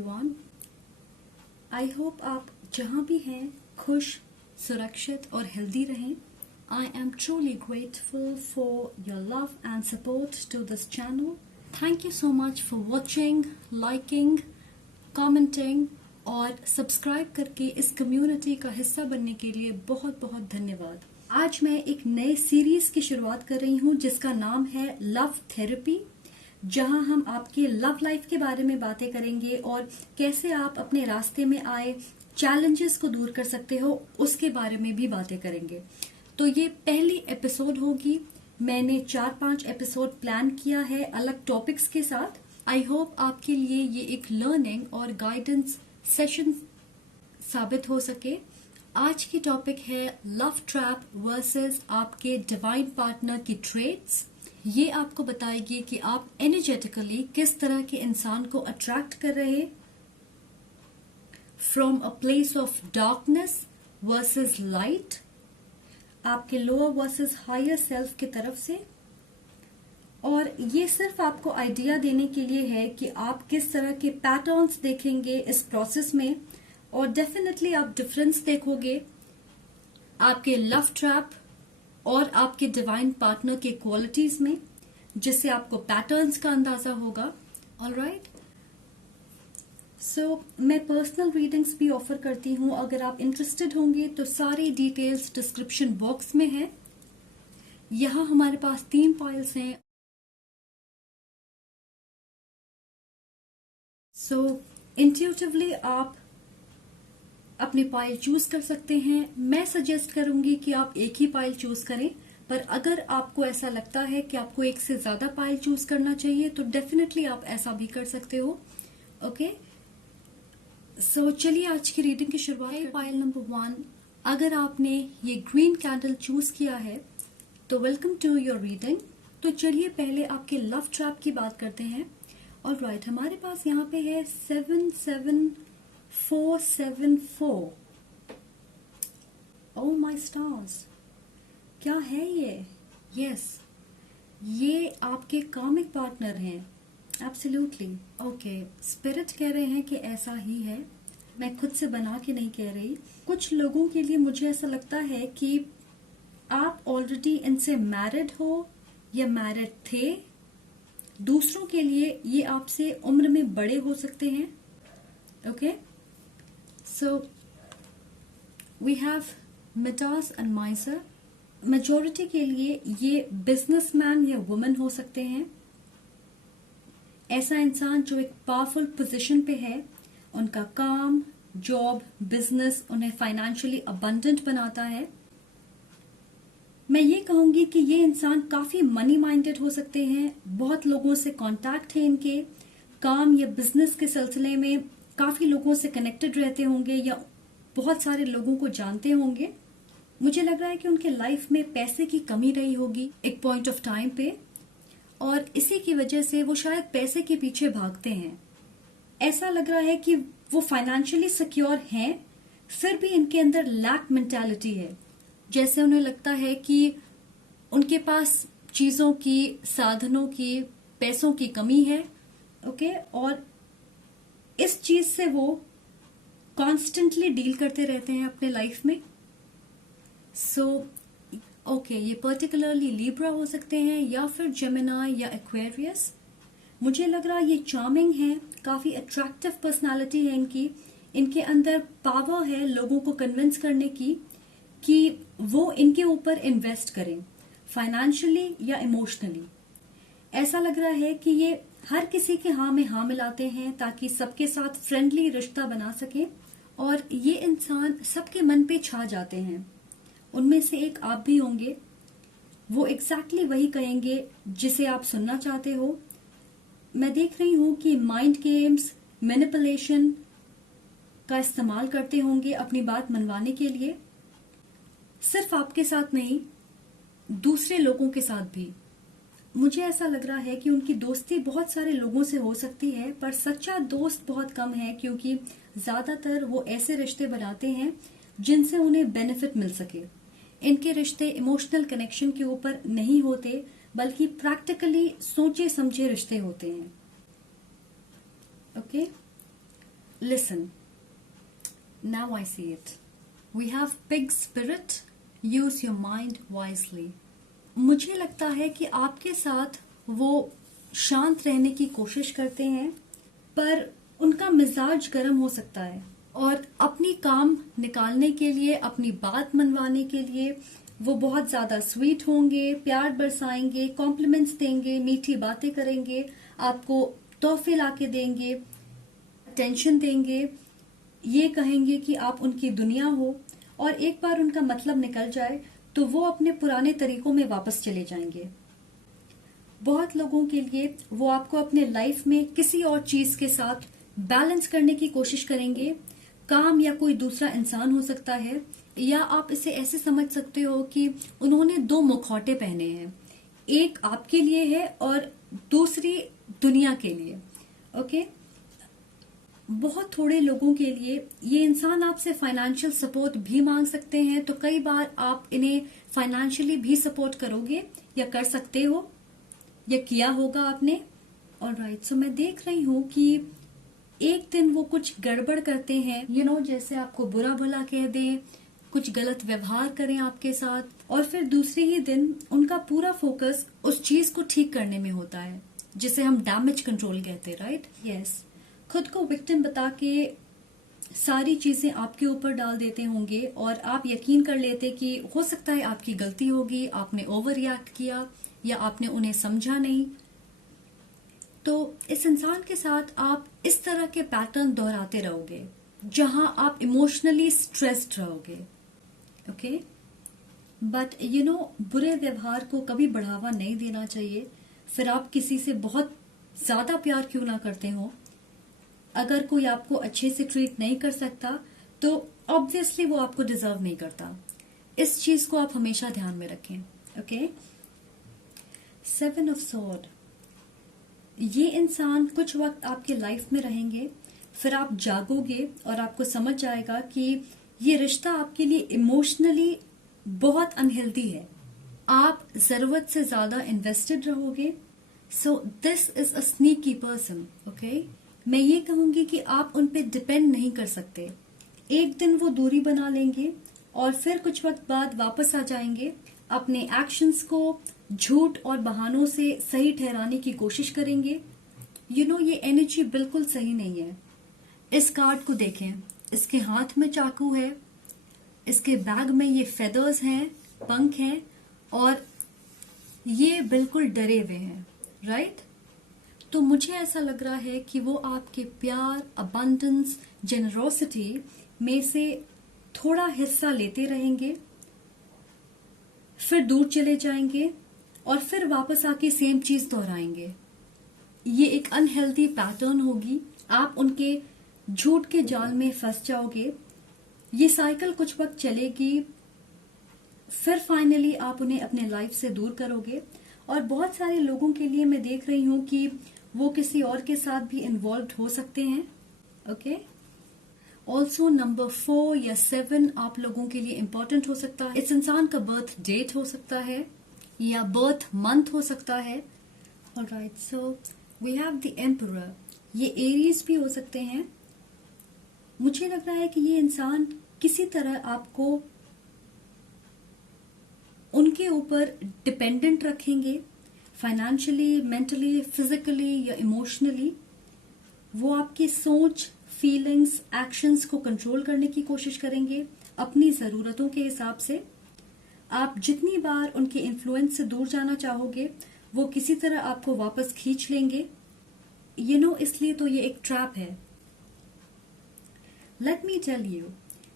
Everyone. I hope आप जहाँ भी हैं खुश, सुरक्षित और हेल्दी रहें। I am truly grateful for your love and support to this channel. Thank you so much for watching, liking, commenting और सब्सक्राइब करके इस कम्युनिटी का हिस्सा बनने के लिए बहुत बहुत धन्यवाद। आज मैं एक नए सीरीज की शुरुआत कर रही हूँ जिसका नाम है लव थेरेपी, जहां हम आपके लव लाइफ के बारे में बातें करेंगे और कैसे आप अपने रास्ते में आए चैलेंजेस को दूर कर सकते हो उसके बारे में भी बातें करेंगे। तो ये पहली एपिसोड होगी। मैंने 4-5 एपिसोड प्लान किया है अलग टॉपिक्स के साथ। आई होप आपके लिए ये एक लर्निंग और गाइडेंस सेशन साबित हो सके। आज की टॉपिक है लव ट्रैप वर्सेस आपके डिवाइन पार्टनर की ट्रेट्स। ये आपको बताएगी कि आप एनर्जेटिकली किस तरह के इंसान को अट्रैक्ट कर रहे, from a place of darkness versus light, आपके लोअर वर्सेस हायर सेल्फ की तरफ से। और ये सिर्फ आपको आइडिया देने के लिए है कि आप किस तरह के पैटर्न्स देखेंगे इस प्रोसेस में, और डेफिनेटली आप डिफरेंस देखोगे आपके लव ट्रैप और आपके डिवाइन पार्टनर के क्वालिटीज में, जिससे आपको पैटर्न्स का अंदाजा होगा। ऑलराइट, सो मैं पर्सनल रीडिंग्स भी ऑफर करती हूँ। अगर आप इंटरेस्टेड होंगे तो सारी डिटेल्स डिस्क्रिप्शन बॉक्स में है। यहाँ हमारे पास 3 पाइल्स हैं। सो इंट्यूटिवली आप अपनी पाइल चूज कर सकते हैं। मैं सजेस्ट करूंगी कि आप एक ही पाइल चूज करें, पर अगर आपको ऐसा लगता है कि आपको एक से ज्यादा पाइल चूज करना चाहिए तो डेफिनेटली आप ऐसा भी कर सकते हो। ओके, सो चलिए आज की रीडिंग की शुरुआत। पाइल नंबर 1, अगर आपने ये ग्रीन कैंडल चूज किया है तो वेलकम टू योर रीडिंग। तो चलिए पहले आपके लव ट्रैप की बात करते हैं। ऑलराइट, हमारे पास यहाँ पे है 77474। ओह माय स्टार्स, क्या है ये? यस, ये आपके कामिक पार्टनर हैं। एब्सोल्युटली। ओके, स्पिरिट कह रहे हैं कि ऐसा ही है, मैं खुद से बना के नहीं कह रही। कुछ लोगों के लिए मुझे ऐसा लगता है कि आप ऑलरेडी इनसे मैरिड हो या मैरिड थे। दूसरों के लिए ये आपसे उम्र में बड़े हो सकते हैं। Okay, so we have Midas and miser. Majority के लिए ये बिजनेसमैन या वुमन हो सकते हैं। ऐसा इंसान जो एक पावरफुल पोजीशन पे है, उनका काम, जॉब, बिजनेस उन्हें फाइनेंशियली अबंडेंट बनाता है। मैं ये कहूंगी कि ये इंसान काफी मनी माइंडेड हो सकते हैं। बहुत लोगों से कांटेक्ट है इनके, काम या बिजनेस के सिलसिले में काफी लोगों से कनेक्टेड रहते होंगे या बहुत सारे लोगों को जानते होंगे। मुझे लग रहा है कि उनके लाइफ में पैसे की कमी रही होगी एक पॉइंट ऑफ टाइम पे, और इसी की वजह से वो शायद पैसे के पीछे भागते हैं। ऐसा लग रहा है कि वो फाइनेंशियली सिक्योर हैं, फिर भी इनके अंदर लैक मेंटालिटी है। जैसे उन्हें लगता है कि उनके पास चीजों की, साधनों की, पैसों की कमी है। ओके, और इस चीज से वो कॉन्स्टेंटली डील करते रहते हैं अपने लाइफ में। सो ओके, ये पर्टिकुलरली लिब्रा हो सकते हैं या फिर जेमिनाई या एक्वेरियस। मुझे लग रहा है ये चार्मिंग है, काफी अट्रैक्टिव पर्सनालिटी है इनकी। इनके अंदर पावर है लोगों को कन्विंस करने की कि वो इनके ऊपर इन्वेस्ट करें, फाइनेंशियली या इमोशनली। ऐसा लग रहा है कि ये हर किसी के हाँ में हाँ मिलाते हैं ताकि सबके साथ फ्रेंडली रिश्ता बना सके, और ये इंसान सबके मन पे छा जाते हैं। उनमें से एक आप भी होंगे। वो एग्जैक्टली वही कहेंगे जिसे आप सुनना चाहते हो। मैं देख रही हूं कि माइंड गेम्स, मैनिपुलेशन का इस्तेमाल करते होंगे अपनी बात मनवाने के लिए। सिर्फ आपके साथ नहीं, दूसरे लोगों के साथ भी। मुझे ऐसा लग रहा है कि उनकी दोस्ती बहुत सारे लोगों से हो सकती है, पर सच्चा दोस्त बहुत कम है, क्योंकि ज्यादातर वो ऐसे रिश्ते बनाते हैं जिनसे उन्हें बेनिफिट मिल सके। इनके रिश्ते इमोशनल कनेक्शन के ऊपर नहीं होते, बल्कि प्रैक्टिकली सोचे समझे रिश्ते होते हैं। Okay, listen, now I see it. We have big spirit, use your mind wisely. मुझे लगता है कि आपके साथ वो शांत रहने की कोशिश करते हैं, पर उनका मिजाज गर्म हो सकता है और अपनी काम निकालने के लिए, अपनी बात मनवाने के लिए वो बहुत ज्यादा स्वीट होंगे, प्यार बरसाएंगे, कॉम्प्लीमेंट्स देंगे, मीठी बातें करेंगे, आपको तोहफे लाके देंगे, टेंशन देंगे, ये कहेंगे कि आप उनकी दुनिया हो, और एक बार उनका मतलब निकल जाए तो वो अपने पुराने तरीकों में वापस चले जाएंगे। बहुत लोगों के लिए वो आपको अपने लाइफ में किसी और चीज के साथ बैलेंस करने की कोशिश करेंगे। काम या कोई दूसरा इंसान हो सकता है, या आप इसे ऐसे समझ सकते हो कि उन्होंने दो मुखौटे पहने हैं, एक आपके लिए है और दूसरी दुनिया के लिए। ओके, बहुत थोड़े लोगों के लिए ये इंसान आपसे फाइनेंशियल सपोर्ट भी मांग सकते हैं, तो कई बार आप इन्हें फाइनेंशियली भी सपोर्ट करोगे या कर सकते हो या किया होगा आपने। ऑलराइट, सो मैं देख रही हूं कि एक दिन वो कुछ गड़बड़ करते हैं, जैसे आपको बुरा भला कह दें, कुछ गलत व्यवहार करें आपके साथ, और फिर दूसरे ही दिन उनका पूरा फोकस उस चीज को ठीक करने में होता है, जिसे हम डैमेज कंट्रोल कहते हैं। राइट, यस, खुद को विक्टिम बता के सारी चीजें आपके ऊपर डाल देते होंगे और आप यकीन कर लेते कि हो सकता है आपकी गलती होगी, आपने ओवर रिएक्ट किया या आपने उन्हें समझा नहीं। तो इस इंसान के साथ आप इस तरह के पैटर्न दोहराते रहोगे जहां आप इमोशनली स्ट्रेस्ड रहोगे। ओके, बट बुरे व्यवहार को कभी बढ़ावा नहीं देना चाहिए। फिर आप किसी से बहुत ज्यादा प्यार क्यों ना करते हो, अगर कोई आपको अच्छे से ट्रीट नहीं कर सकता तो ऑब्वियसली वो आपको डिजर्व नहीं करता। इस चीज को आप हमेशा ध्यान में रखें। ओके, 7 ऑफ सॉर्ड, ये इंसान कुछ वक्त आपके लाइफ में रहेंगे, फिर आप जागोगे और आपको समझ आएगा कि ये रिश्ता आपके लिए इमोशनली बहुत अनहेल्दी है। आप जरूरत से ज्यादा इन्वेस्टेड रहोगे। So this is a sneaky person. Okay, मैं ये कहूंगी कि आप उन पे डिपेंड नहीं कर सकते। एक दिन वो दूरी बना लेंगे और फिर कुछ वक्त बाद वापस आ जाएंगे, अपने एक्शंस को झूठ और बहानों से सही ठहराने की कोशिश करेंगे। ये एनर्जी बिल्कुल सही नहीं है। इस कार्ड को देखें, इसके हाथ में चाकू है, इसके बैग में ये फेदर्स हैं, पंख हैं, और ये बिल्कुल डरे हुए हैं। राइट, तो मुझे ऐसा लग रहा है कि वो आपके प्यार, अबंडेंस, जेनरोसिटी में से थोड़ा हिस्सा लेते रहेंगे, फिर दूर चले जाएंगे और फिर वापस आके सेम चीज दोहराएंगे। ये एक अनहेल्दी पैटर्न होगी, आप उनके झूठ के जाल में फंस जाओगे। ये साइकिल कुछ वक्त चलेगी, फिर फाइनली आप उन्हें अपने लाइफ से दूर करोगे। और बहुत सारे लोगों के लिए मैं देख रही हूं कि वो किसी और के साथ भी इन्वॉल्व हो सकते हैं। ओके, ऑल्सो नंबर 4 या 7 आप लोगों के लिए इंपॉर्टेंट हो सकता है। इस इंसान का बर्थ डेट हो सकता है या बर्थ मंथ हो सकता है। Alright, so we have the emperor, ये एरीज भी हो सकते हैं। मुझे लग रहा है कि ये इंसान किसी तरह आपको उनके ऊपर डिपेंडेंट रखेंगे, फाइनेंशियली, मेंटली, फिजिकली या इमोशनली। वो आपकी सोच, फीलिंग्स, एक्शंस को कंट्रोल करने की कोशिश करेंगे अपनी जरूरतों के हिसाब से। आप जितनी बार उनके इन्फ्लुएंस से दूर जाना चाहोगे, वो किसी तरह आपको वापस खींच लेंगे। इसलिए तो ये एक ट्रैप है। लेट मी टेल यू,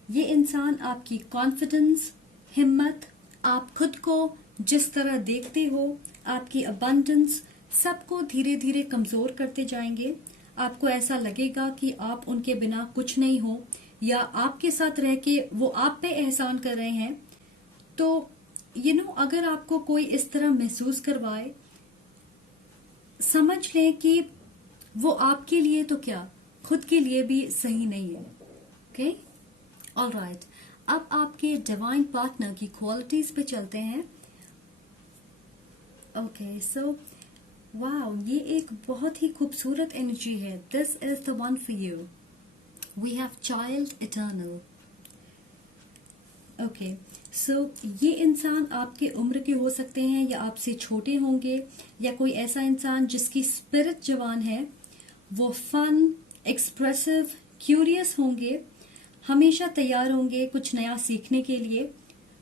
ये इंसान आपकी कॉन्फिडेंस, हिम्मत, आप खुद को जिस तरह देखते हो, आपकी अबंडेंस, सबको धीरे धीरे कमजोर करते जाएंगे। आपको ऐसा लगेगा कि आप उनके बिना कुछ नहीं हो, या आपके साथ रह के वो आप पे एहसान कर रहे हैं। तो अगर आपको कोई इस तरह महसूस करवाए, समझ लें कि वो आपके लिए तो क्या, खुद के लिए भी सही नहीं है। ओके, ऑलराइट, अब आपके डिवाइन पार्टनर की क्वालिटीज पे चलते हैं। ओके, सो वाओ, ये एक बहुत ही खूबसूरत एनर्जी है। This is the one for you. We have child eternal. Okay, so ये इंसान आपके उम्र के हो सकते हैं या आपसे छोटे होंगे, या कोई ऐसा इंसान जिसकी स्पिरिट जवान है, वो फन, एक्सप्रेसिव, क्यूरियस होंगे, हमेशा तैयार होंगे कुछ नया सीखने के लिए।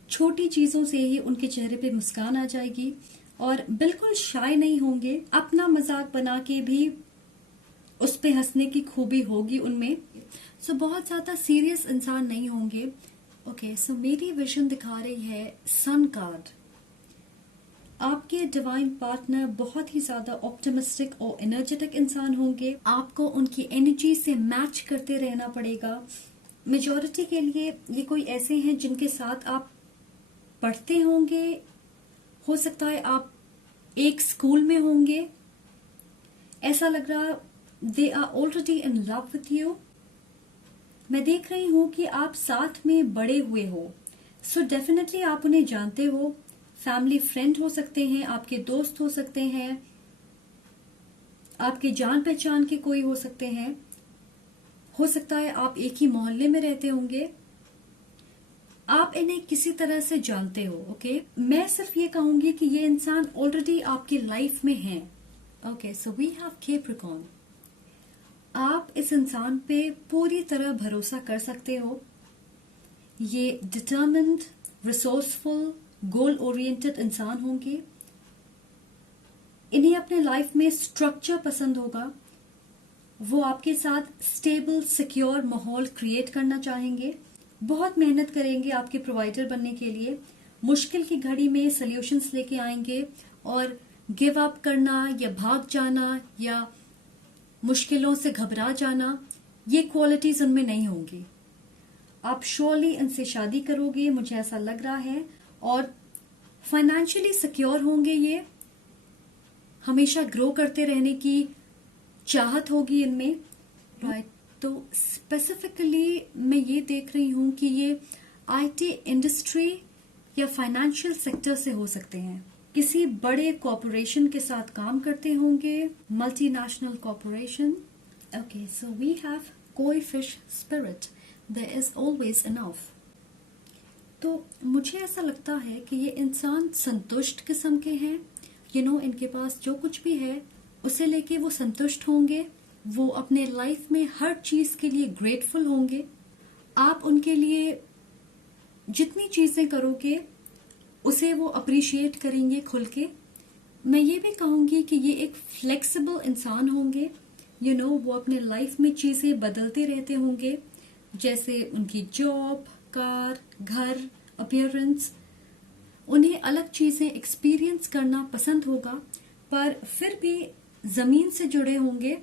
छोटी चीजों से ही उनके चेहरे पे मुस्कान आ जाएगी और बिल्कुल शाय नहीं होंगे। अपना मजाक बना के भी उस पे हंसने की खूबी होगी उनमें। सो बहुत ज्यादा सीरियस इंसान नहीं होंगे। ओके, सो मेरी विजन दिखा रही है सन कार्ड। आपके डिवाइन पार्टनर बहुत ही ज्यादा ऑप्टिमिस्टिक और एनर्जेटिक इंसान होंगे। आपको उनकी एनर्जी से मैच करते रहना पड़ेगा। मेजॉरिटी के लिए ये कोई ऐसे हैं जिनके साथ आप पढ़ते होंगे, हो सकता है आप एक स्कूल में होंगे, ऐसा लग रहा they are already in love with you. मैं देख रही हूं कि आप साथ में बड़े हुए हो, सो डेफिनेटली आप उन्हें जानते हो। फैमिली फ्रेंड हो सकते हैं, आपके दोस्त हो सकते हैं, आपके जान पहचान के कोई हो सकते हैं, हो सकता है आप एक ही मोहल्ले में रहते होंगे। आप इन्हें किसी तरह से जानते हो। ओके, मैं सिर्फ ये कहूंगी कि ये इंसान ऑलरेडी आपकी लाइफ में है। Okay, so we have Capricorn. आप इस इंसान पे पूरी तरह भरोसा कर सकते हो। ये डिटर्मिन्ड, रिसोर्सफुल, गोल ओरिएंटेड इंसान होंगे। इन्हें अपने लाइफ में स्ट्रक्चर पसंद होगा। वो आपके साथ स्टेबल, सिक्योर माहौल क्रिएट करना चाहेंगे। बहुत मेहनत करेंगे आपके प्रोवाइडर बनने के लिए। मुश्किल की घड़ी में सॉल्यूशंस लेके आएंगे और गिव अप करना या भाग जाना या मुश्किलों से घबरा जाना, ये क्वालिटीज उनमें नहीं होंगी। आप श्योरली इनसे शादी करोगे, मुझे ऐसा लग रहा है। और फाइनेंशियली सिक्योर होंगे। ये हमेशा ग्रो करते रहने की चाहत होगी इनमें। राइट, तो स्पेसिफिकली मैं ये देख रही हूं कि ये आईटी इंडस्ट्री या फाइनेंशियल सेक्टर से हो सकते हैं। किसी बड़े कॉरपोरेशन के साथ काम करते होंगे, multinational corporation. Okay, so we have कोई fish spirit, there is always enough. तो मुझे ऐसा लगता है कि ये इंसान संतुष्ट किस्म के हैं। इनके पास जो कुछ भी है उसे लेके वो संतुष्ट होंगे। वो अपने लाइफ में हर चीज के लिए ग्रेटफुल होंगे। आप उनके लिए जितनी चीजें करोगे उसे वो अप्रिशिएट करेंगे खुल के। मैं ये भी कहूंगी कि ये एक फ्लेक्सिबल इंसान होंगे। वो अपने लाइफ में चीजें बदलते रहते होंगे, जैसे उनकी जॉब, कार, घर, अपीयरेंस। उन्हें अलग चीजें एक्सपीरियंस करना पसंद होगा, पर फिर भी जमीन से जुड़े होंगे।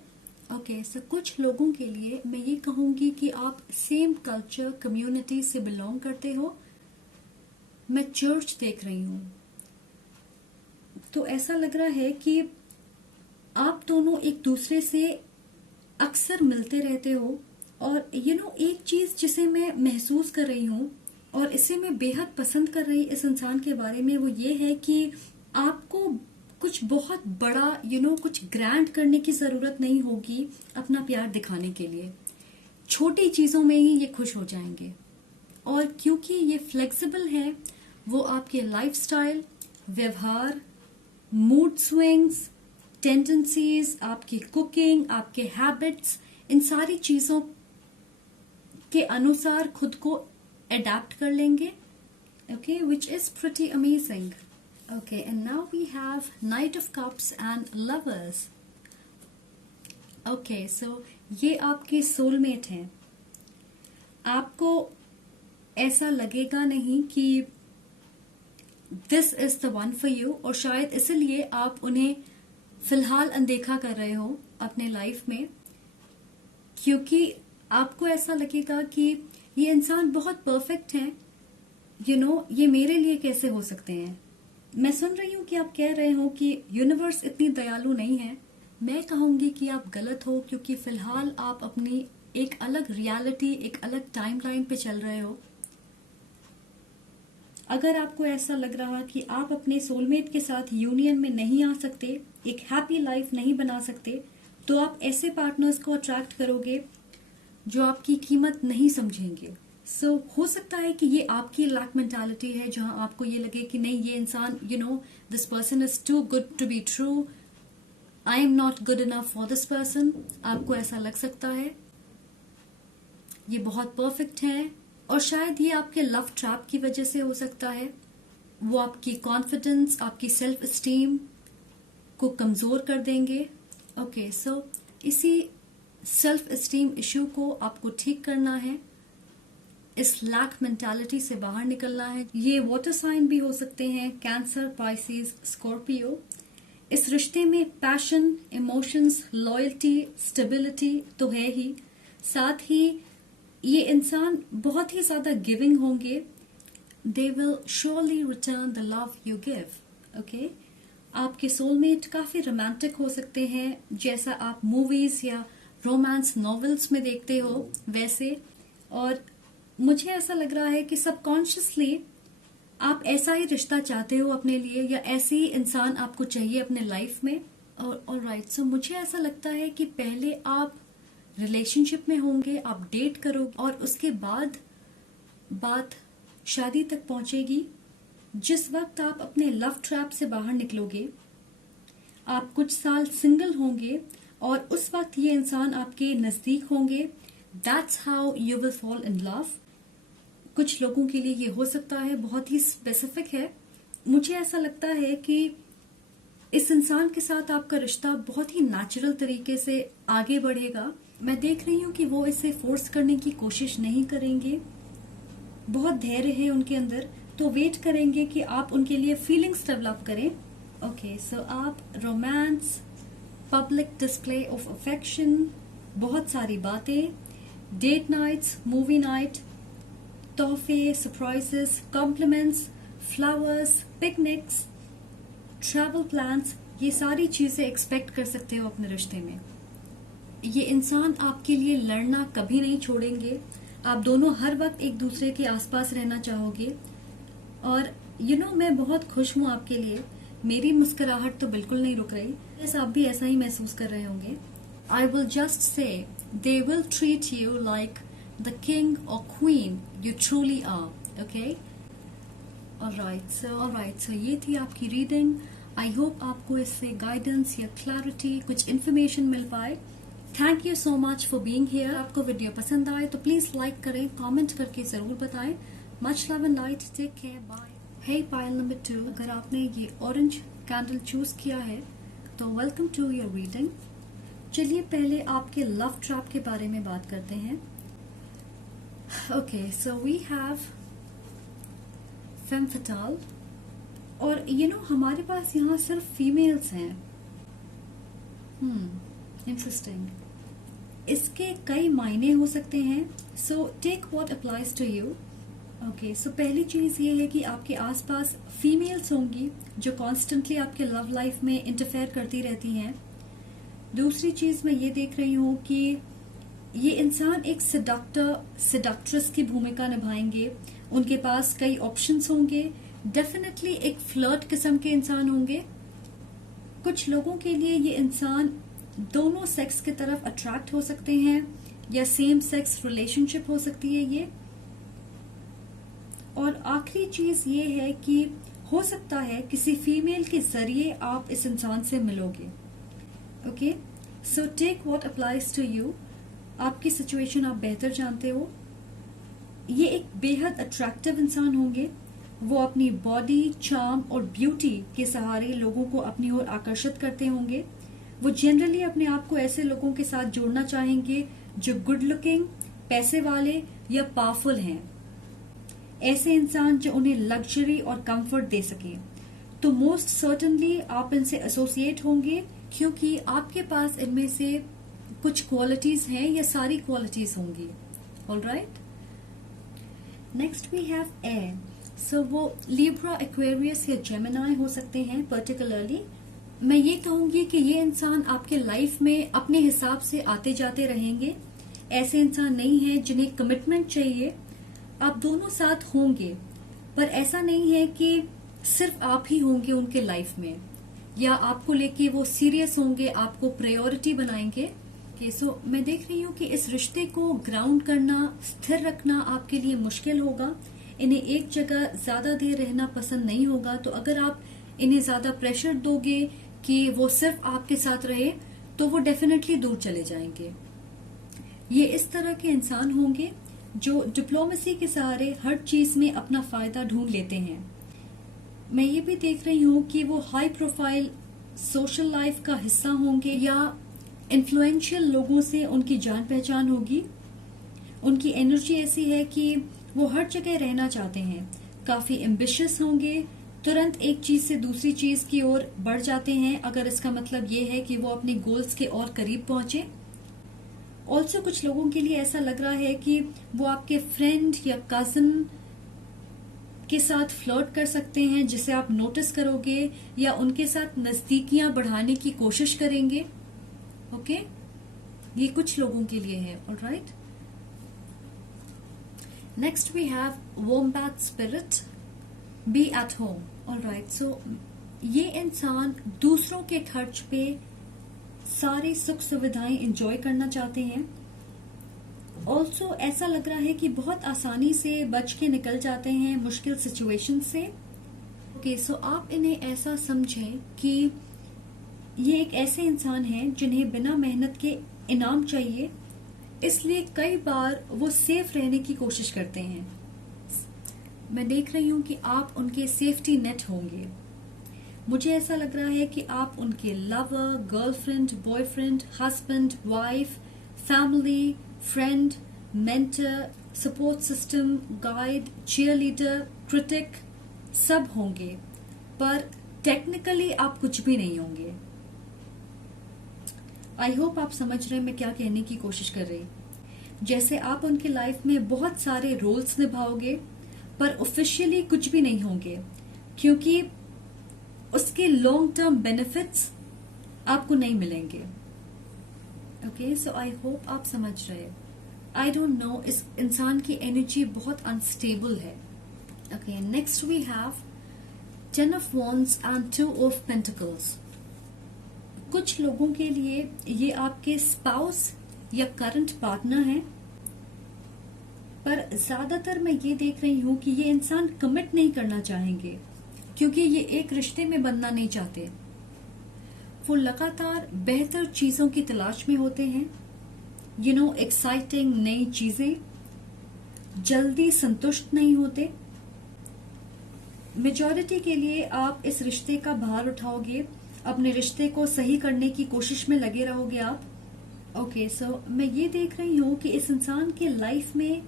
ओके, सो कुछ लोगों के लिए मैं ये कहूंगी कि आप सेम कल्चर, कम्युनिटी से बिलोंग करते हो। मैं चर्च देख रही हूं, तो ऐसा लग रहा है कि आप दोनों एक दूसरे से अक्सर मिलते रहते हो। और एक चीज जिसे मैं महसूस कर रही हूं और इसे मैं बेहद पसंद कर रही इस इंसान के बारे में, वो ये है कि आपको कुछ बहुत बड़ा कुछ ग्रैंड करने की जरूरत नहीं होगी अपना प्यार दिखाने के लिए। छोटी चीजों में ही ये खुश हो जाएंगे। और क्योंकि ये फ्लेक्सिबल है, वो आपके लाइफस्टाइल, व्यवहार, मूड स्विंग्स, टेंडेंसीज, आपकी कुकिंग, आपके हैबिट्स, इन सारी चीजों के अनुसार खुद को अडेप्ट कर लेंगे। Okay, which is pretty amazing. Okay, and now we have knight of cups and lovers. Okay, so ये आपके सोलमेट हैं। आपको ऐसा लगेगा नहीं कि this is the one for you, और शायद इसलिए आप उन्हें फिलहाल अनदेखा कर रहे हो अपने लाइफ में, क्योंकि आपको ऐसा लगेगा कि ये इंसान बहुत परफेक्ट है। ये मेरे लिए कैसे हो सकते हैं। मैं सुन रही हूं कि आप कह रहे हो कि यूनिवर्स इतनी दयालु नहीं है। मैं कहूंगी कि आप गलत हो, क्योंकि फिलहाल आप अपनी एक अलग रियलिटी, एक अलग टाइमलाइन पे चल रहे हो। अगर आपको ऐसा लग रहा कि आप अपने सोलमेट के साथ यूनियन में नहीं आ सकते, एक हैप्पी लाइफ नहीं बना सकते, तो आप ऐसे पार्टनर्स को अट्रैक्ट करोगे जो आपकी कीमत नहीं समझेंगे। सो हो सकता है कि ये आपकी लैक मेंटालिटी है, जहां आपको ये लगे कि नहीं, ये इंसान, this person is too good to be true, I am not good enough for this person. आपको ऐसा लग सकता है, ये बहुत परफेक्ट है, और शायद ये आपके लव ट्रैप की वजह से हो सकता है। वो आपकी कॉन्फिडेंस, आपकी सेल्फ एस्टीम को कमजोर कर देंगे। ओके, सो इसी सेल्फ एस्टीम इश्यू को आपको ठीक करना है, इस लैक मेंटालिटी से बाहर निकलना है। ये वाटर साइन भी हो सकते हैं, कैंसर, पाइसिस, स्कॉर्पियो। इस रिश्ते में पैशन, इमोशंस, लॉयल्टी, स्टेबिलिटी तो है ही, साथ ही ये इंसान बहुत ही ज्यादा गिविंग होंगे। They will surely return the love you give. Okay, आपके सोलमेट काफी रोमांटिक हो सकते हैं, जैसा आप मूवीज या रोमांस नॉवेल्स में देखते हो वैसे। और मुझे ऐसा लग रहा है कि सबकॉन्शियसली आप ऐसा ही रिश्ता चाहते हो अपने लिए, या ऐसे ही इंसान आपको चाहिए अपने लाइफ में। और राइट, सो मुझे ऐसा लगता है कि पहले आप रिलेशनशिप में होंगे, आप डेट करोगे, और उसके बाद बात शादी तक पहुंचेगी। जिस वक्त आप अपने लव ट्रैप से बाहर निकलोगे, आप कुछ साल सिंगल होंगे, और उस वक्त ये इंसान आपके नजदीक होंगे। That's how you will fall in love. कुछ लोगों के लिए ये हो सकता है, बहुत ही स्पेसिफिक है। मुझे ऐसा लगता है कि इस इंसान के साथ आपका रिश्ता बहुत ही नेचुरल तरीके से आगे बढ़ेगा। मैं देख रही हूँ कि वो इसे फोर्स करने की कोशिश नहीं करेंगे, बहुत धैर्य है उनके अंदर, तो वेट करेंगे कि आप उनके लिए फीलिंग्स डेवलप करें। ओके, सो आप romance, public display of affection, बहुत सारी बातें, डेट नाइट्स, मूवी नाइट, तोहफे, surprises, compliments, flowers, picnics, travel plans, ये सारी चीजें एक्सपेक्ट कर सकते हो अपने रिश्ते में। ये इंसान आपके लिए लड़ना कभी नहीं छोड़ेंगे। आप दोनों हर वक्त एक दूसरे के आसपास रहना चाहोगे। और मैं बहुत खुश हूं आपके लिए। मेरी मुस्कुराहट तो बिल्कुल नहीं रुक रही। यस, आप भी ऐसा ही महसूस कर रहे होंगे। आई will just say they will treat you like the king और queen you truly are. Okay, alright, so ये थी आपकी रीडिंग। आई होप आपको इससे गाइडेंस या क्लैरिटी, कुछ इन्फॉर्मेशन मिल पाए। Thank you so much for being here. आपको वीडियो पसंद आए तो प्लीज लाइक करें, कमेंट करके जरूर बताएं। Much love and light, take care, bye. Hey pile number 2, अगर आपने ये ऑरेंज कैंडल चूज किया है तो वेलकम टू योर रीडिंग। चलिए पहले आपके लव ट्रैप के बारे में बात करते हैं। Okay, so we have femme fatale, और हमारे पास यहाँ सिर्फ फीमेल्स हैं। इंटरेस्टिंग। इसके कई मायने हो सकते हैं, so take what applies to you. Okay, so पहली चीज ये है कि आपके आसपास फीमेल्स होंगी जो कॉन्स्टेंटली आपके लव लाइफ में इंटरफेयर करती रहती हैं। दूसरी चीज मैं ये देख रही हूँ कि ये इंसान एक सेडक्ट्रेस की भूमिका निभाएंगे। उनके पास कई ऑप्शंस होंगे, डेफिनेटली एक फ्लर्ट किस्म के इंसान होंगे। कुछ लोगों के लिए ये इंसान दोनों सेक्स की तरफ अट्रैक्ट हो सकते हैं, या सेम सेक्स रिलेशनशिप हो सकती है ये। और आखिरी चीज ये है कि हो सकता है किसी फीमेल के जरिए आप इस इंसान से मिलोगे। Okay, so take what applies to you. आपकी सिचुएशन आप बेहतर जानते हो। ये एक बेहद अट्रैक्टिव इंसान होंगे। वो अपनी बॉडी, चार्म और ब्यूटी के सहारे लोगों को अपनी ओर आकर्षित करते होंगे। वो जनरली अपने आप को ऐसे लोगों के साथ जोड़ना चाहेंगे जो गुड लुकिंग, पैसे वाले या पावरफुल हैं। ऐसे इंसान जो उन्हें लग्जरी और कंफर्ट दे सके। तो मोस्ट सर्टनली आप इनसे एसोसिएट होंगे, क्योंकि आपके पास इनमें से कुछ क्वालिटीज हैं या सारी क्वालिटीज होंगी। Alright, next we have air. So वो लिब्रा, एक्वेरियस या जेमिनी हो सकते हैं। पर्टिकुलरली मैं ये कहूंगी कि ये इंसान आपके लाइफ में अपने हिसाब से आते जाते रहेंगे। ऐसे इंसान नहीं है जिन्हें कमिटमेंट चाहिए। आप दोनों साथ होंगे, पर ऐसा नहीं है कि सिर्फ आप ही होंगे उनके लाइफ में, या आपको लेके वो सीरियस होंगे, आपको प्रायोरिटी बनाएंगे। ओके, सो मैं देख रही हूँ कि इस रिश्ते को ग्राउंड करना, स्थिर रखना आपके लिए मुश्किल होगा। इन्हें एक जगह ज्यादा देर रहना पसंद नहीं होगा। तो अगर आप इन्हें ज्यादा प्रेशर दोगे कि वो सिर्फ आपके साथ रहे, तो वो डेफिनेटली दूर चले जाएंगे। ये इस तरह के इंसान होंगे जो डिप्लोमेसी के सहारे हर चीज में अपना फायदा ढूंढ लेते हैं। मैं ये भी देख रही हूँ कि वो हाई प्रोफाइल सोशल लाइफ का हिस्सा होंगे या इन्फ्लुएंशियल लोगों से उनकी जान पहचान होगी। उनकी एनर्जी ऐसी है कि वो हर जगह रहना चाहते हैं। काफी एम्बिशियस होंगे, तुरंत एक चीज से दूसरी चीज की ओर बढ़ जाते हैं, अगर इसका मतलब ये है कि वो अपने गोल्स के और करीब पहुंचे। ऑल्सो कुछ लोगों के लिए ऐसा लग रहा है कि वो आपके फ्रेंड या कजिन के साथ फ्लर्ट कर सकते हैं, जिसे आप नोटिस करोगे या उनके साथ नजदीकियां बढ़ाने की कोशिश करेंगे। ओके, ये कुछ लोगों के लिए है। Alright, next we have wombat spirit, be at home. Alright, so ये इंसान दूसरों के खर्च पे सारी सुख सुविधाएं एंजॉय करना चाहते हैं। ऑल्सो ऐसा लग रहा है कि बहुत आसानी से बच के निकल जाते हैं मुश्किल सिचुएशन से। ओके, सो आप इन्हें ऐसा समझें कि ये एक ऐसे इंसान हैं जिन्हें बिना मेहनत के इनाम चाहिए, इसलिए कई बार वो सेफ रहने की कोशिश करते हैं। मैं देख रही हूँ कि आप उनके सेफ्टी नेट होंगे। मुझे ऐसा लग रहा है कि आप उनके lover, girlfriend, boyfriend, husband, wife, family, friend, mentor, support system, guide, cheerleader, critic सब होंगे, पर टेक्निकली आप कुछ भी नहीं होंगे। आई होप आप समझ रहे हैं मैं क्या कहने की कोशिश कर रही। जैसे आप उनके लाइफ में बहुत सारे रोल्स निभाओगे, पर ऑफिशियली कुछ भी नहीं होंगे, क्योंकि उसके लॉन्ग टर्म बेनिफिट्स आपको नहीं मिलेंगे। ओके, सो आई होप आप समझ रहे। आई डोंट नो, इस इंसान की एनर्जी बहुत अनस्टेबल है। Okay, next we have 10 of wands and 2 of pentacles. कुछ लोगों के लिए ये आपके स्पाउस या करंट पार्टनर हैं, पर ज्यादातर मैं ये देख रही हूं कि ये इंसान कमिट नहीं करना चाहेंगे, क्योंकि ये एक रिश्ते में बनना नहीं चाहते। वो लगातार बेहतर चीजों की तलाश में होते हैं, एक्साइटिंग नई चीजें, जल्दी संतुष्ट नहीं होते। मेजॉरिटी के लिए आप इस रिश्ते का भार उठाओगे, अपने रिश्ते को सही करने की कोशिश में लगे रहोगे आप। ओके, सो मैं ये देख रही हूं कि इस इंसान के लाइफ में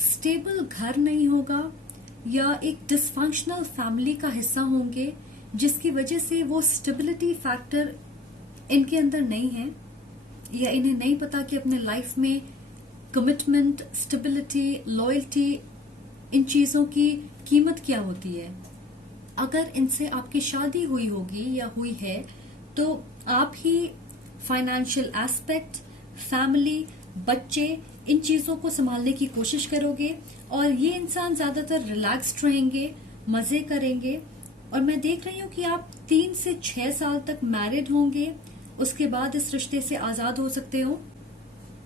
स्टेबल घर नहीं होगा या एक डिसफंक्शनल फैमिली का हिस्सा होंगे, जिसकी वजह से वो स्टेबिलिटी फैक्टर इनके अंदर नहीं है, या इन्हें नहीं पता कि अपने लाइफ में कमिटमेंट, स्टेबिलिटी, लॉयल्टी, इन चीजों की कीमत क्या होती है। अगर इनसे आपकी शादी हुई होगी या हुई है, तो आप ही फाइनेंशियल एस्पेक्ट, फैमिली, बच्चे, इन चीजों को संभालने की कोशिश करोगे, और ये इंसान ज्यादातर रिलैक्स्ड रहेंगे, मजे करेंगे। और मैं देख रही हूँ कि आप 3 से 6 साल तक मैरिड होंगे, उसके बाद इस रिश्ते से आजाद हो सकते हो।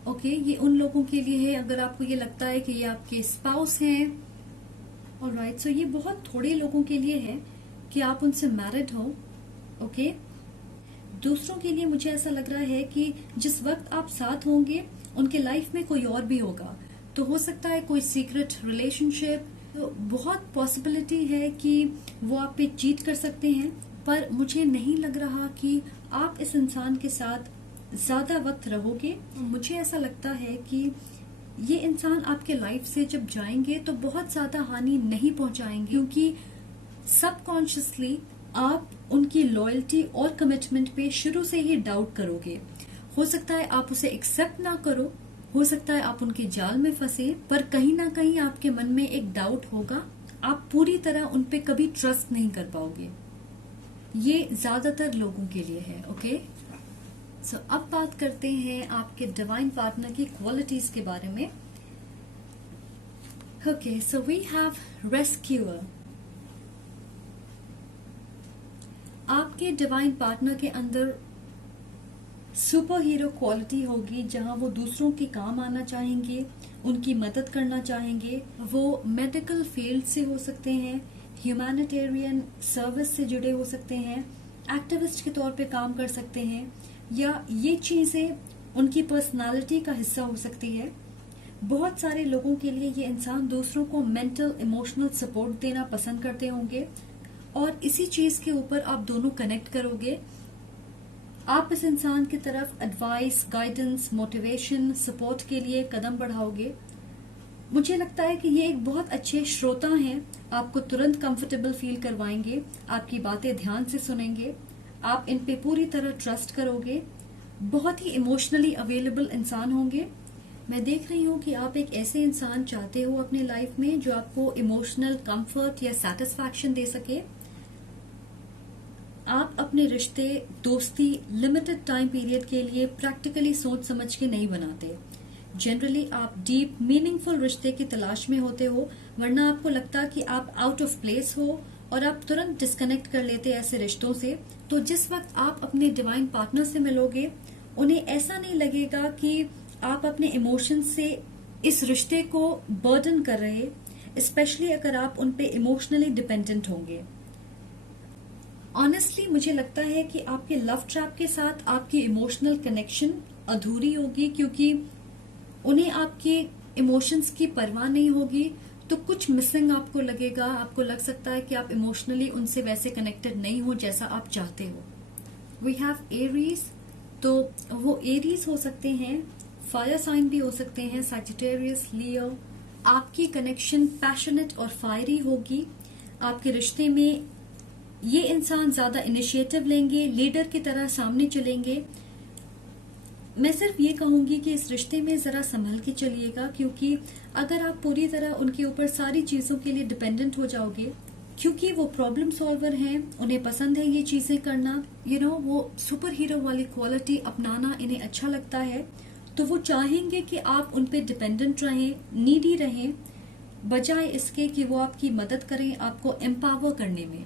ओके, ये उन लोगों के लिए है अगर आपको ये लगता है कि ये आपके स्पाउस हैं। ऑलराइट, सो ये बहुत थोड़े लोगों के लिए है कि आप उनसे मैरिड हो। ओके, दूसरों के लिए मुझे ऐसा लग रहा है कि जिस वक्त आप साथ होंगे उनके लाइफ में कोई और भी होगा, तो हो सकता है कोई सीक्रेट रिलेशनशिप, तो बहुत पॉसिबिलिटी है कि वो आप पे चीट कर सकते हैं। पर मुझे नहीं लग रहा कि आप इस इंसान के साथ ज्यादा वक्त रहोगे। मुझे ऐसा लगता है कि ये इंसान आपके लाइफ से जब जाएंगे तो बहुत ज्यादा हानि नहीं पहुंचाएंगे, क्योंकि सबकॉन्शियसली आप उनकी लॉयल्टी और कमिटमेंट पे शुरू से ही डाउट करोगे। हो सकता है आप उसे एक्सेप्ट ना करो, हो सकता है आप उनके जाल में फंसे, पर कहीं ना कहीं आपके मन में एक डाउट होगा। आप पूरी तरह उन पे कभी ट्रस्ट नहीं कर पाओगे। ये ज्यादातर लोगों के लिए है। ओके, सो अब बात करते हैं आपके डिवाइन पार्टनर की क्वालिटीज के बारे में। Okay, so we have rescuer. आपके डिवाइन पार्टनर के अंदर सुपर हीरो क्वालिटी होगी, जहां वो दूसरों के काम आना चाहेंगे, उनकी मदद करना चाहेंगे। वो मेडिकल फील्ड से हो सकते हैं, ह्यूमैनिटेरियन सर्विस से जुड़े हो सकते हैं, एक्टिविस्ट के तौर पे काम कर सकते हैं, या ये चीजें उनकी पर्सनालिटी का हिस्सा हो सकती है। बहुत सारे लोगों के लिए ये इंसान दूसरों को मेंटल इमोशनल सपोर्ट देना पसंद करते होंगे, और इसी चीज के ऊपर आप दोनों कनेक्ट करोगे। आप इस इंसान की तरफ एडवाइस, गाइडेंस, मोटिवेशन, सपोर्ट के लिए कदम बढ़ाओगे। मुझे लगता है कि ये एक बहुत अच्छे श्रोता हैं, आपको तुरंत कंफर्टेबल फील करवाएंगे, आपकी बातें ध्यान से सुनेंगे, आप इन पे पूरी तरह ट्रस्ट करोगे, बहुत ही इमोशनली अवेलेबल इंसान होंगे। मैं देख रही हूँ कि आप एक ऐसे इंसान चाहते हो अपने लाइफ में जो आपको इमोशनल कंफर्ट या सेटिस्फैक्शन दे सके। आप अपने रिश्ते, दोस्ती लिमिटेड टाइम पीरियड के लिए प्रैक्टिकली सोच समझ के नहीं बनाते। जनरली आप डीप मीनिंगफुल रिश्ते की तलाश में होते हो, वरना आपको लगता कि आप आउट ऑफ प्लेस हो और आप तुरंत डिस्कनेक्ट कर लेते ऐसे रिश्तों से। तो जिस वक्त आप अपने डिवाइन पार्टनर से मिलोगे, उन्हें ऐसा नहीं लगेगा कि आप अपने इमोशंस से इस रिश्ते को बर्डन कर रहे, स्पेशली अगर आप उन पे इमोशनली डिपेंडेंट होंगे। ऑनेस्टली मुझे लगता है कि आपके लव ट्रैप के साथ आपकी इमोशनल कनेक्शन अधूरी होगी, क्योंकि उन्हें आपके इमोशंस की परवाह नहीं होगी, तो कुछ मिसिंग आपको लगेगा। आपको लग सकता है कि आप इमोशनली उनसे वैसे कनेक्टेड नहीं हो जैसा आप चाहते हो। वी हैव एरीज, तो वो एरीज हो सकते हैं, फायर साइन भी हो सकते हैं, सैजिटेरियस, लियो। आपकी कनेक्शन पैशनेट और फायरी होगी। आपके रिश्ते में ये इंसान ज्यादा इनिशिएटिव लेंगे, लीडर की तरह सामने चलेंगे। मैं सिर्फ ये कहूंगी कि इस रिश्ते में जरा संभल के चलिएगा, क्योंकि अगर आप पूरी तरह उनके ऊपर सारी चीजों के लिए डिपेंडेंट हो जाओगे, क्योंकि वो प्रॉब्लम सॉल्वर हैं, उन्हें पसंद है ये चीजें करना, वो सुपर हीरो वाली क्वालिटी अपनाना इन्हें अच्छा लगता है, तो वो चाहेंगे कि आप उन पे डिपेंडेंट रहें, नीडी रहें, बजाय इसके कि वो आपकी मदद करें आपको एम्पावर करने में।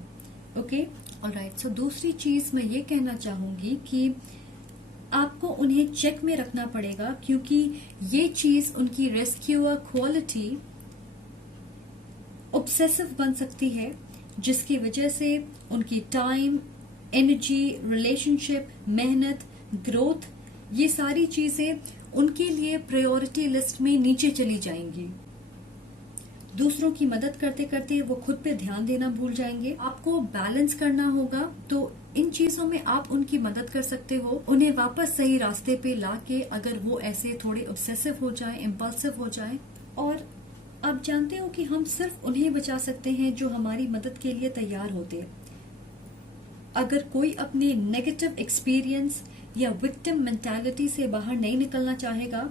Okay, alright. सो दूसरी चीज मैं ये कहना चाहूंगी कि आपको उन्हें चेक में रखना पड़ेगा, क्योंकि ये चीज उनकी रेस्क्यूअर क्वालिटी ऑब्सेसिव बन सकती है, जिसकी वजह से उनकी टाइम, एनर्जी, रिलेशनशिप, मेहनत, ग्रोथ, ये सारी चीजें उनके लिए प्रायोरिटी लिस्ट में नीचे चली जाएंगी। दूसरों की मदद करते करते वो खुद पे ध्यान देना भूल जाएंगे। आपको बैलेंस करना होगा, तो इन चीजों में आप उनकी मदद कर सकते हो, उन्हें वापस सही रास्ते पे लाके, अगर वो ऐसे थोड़े ऑब्सेसिव हो जाए, इम्पल्सिव हो जाए। और आप जानते हो कि हम सिर्फ उन्हें बचा सकते हैं जो हमारी मदद के लिए तैयार होते। अगर कोई अपने नेगेटिव एक्सपीरियंस या विक्टिम मेंटालिटी से बाहर नहीं निकलना चाहेगा,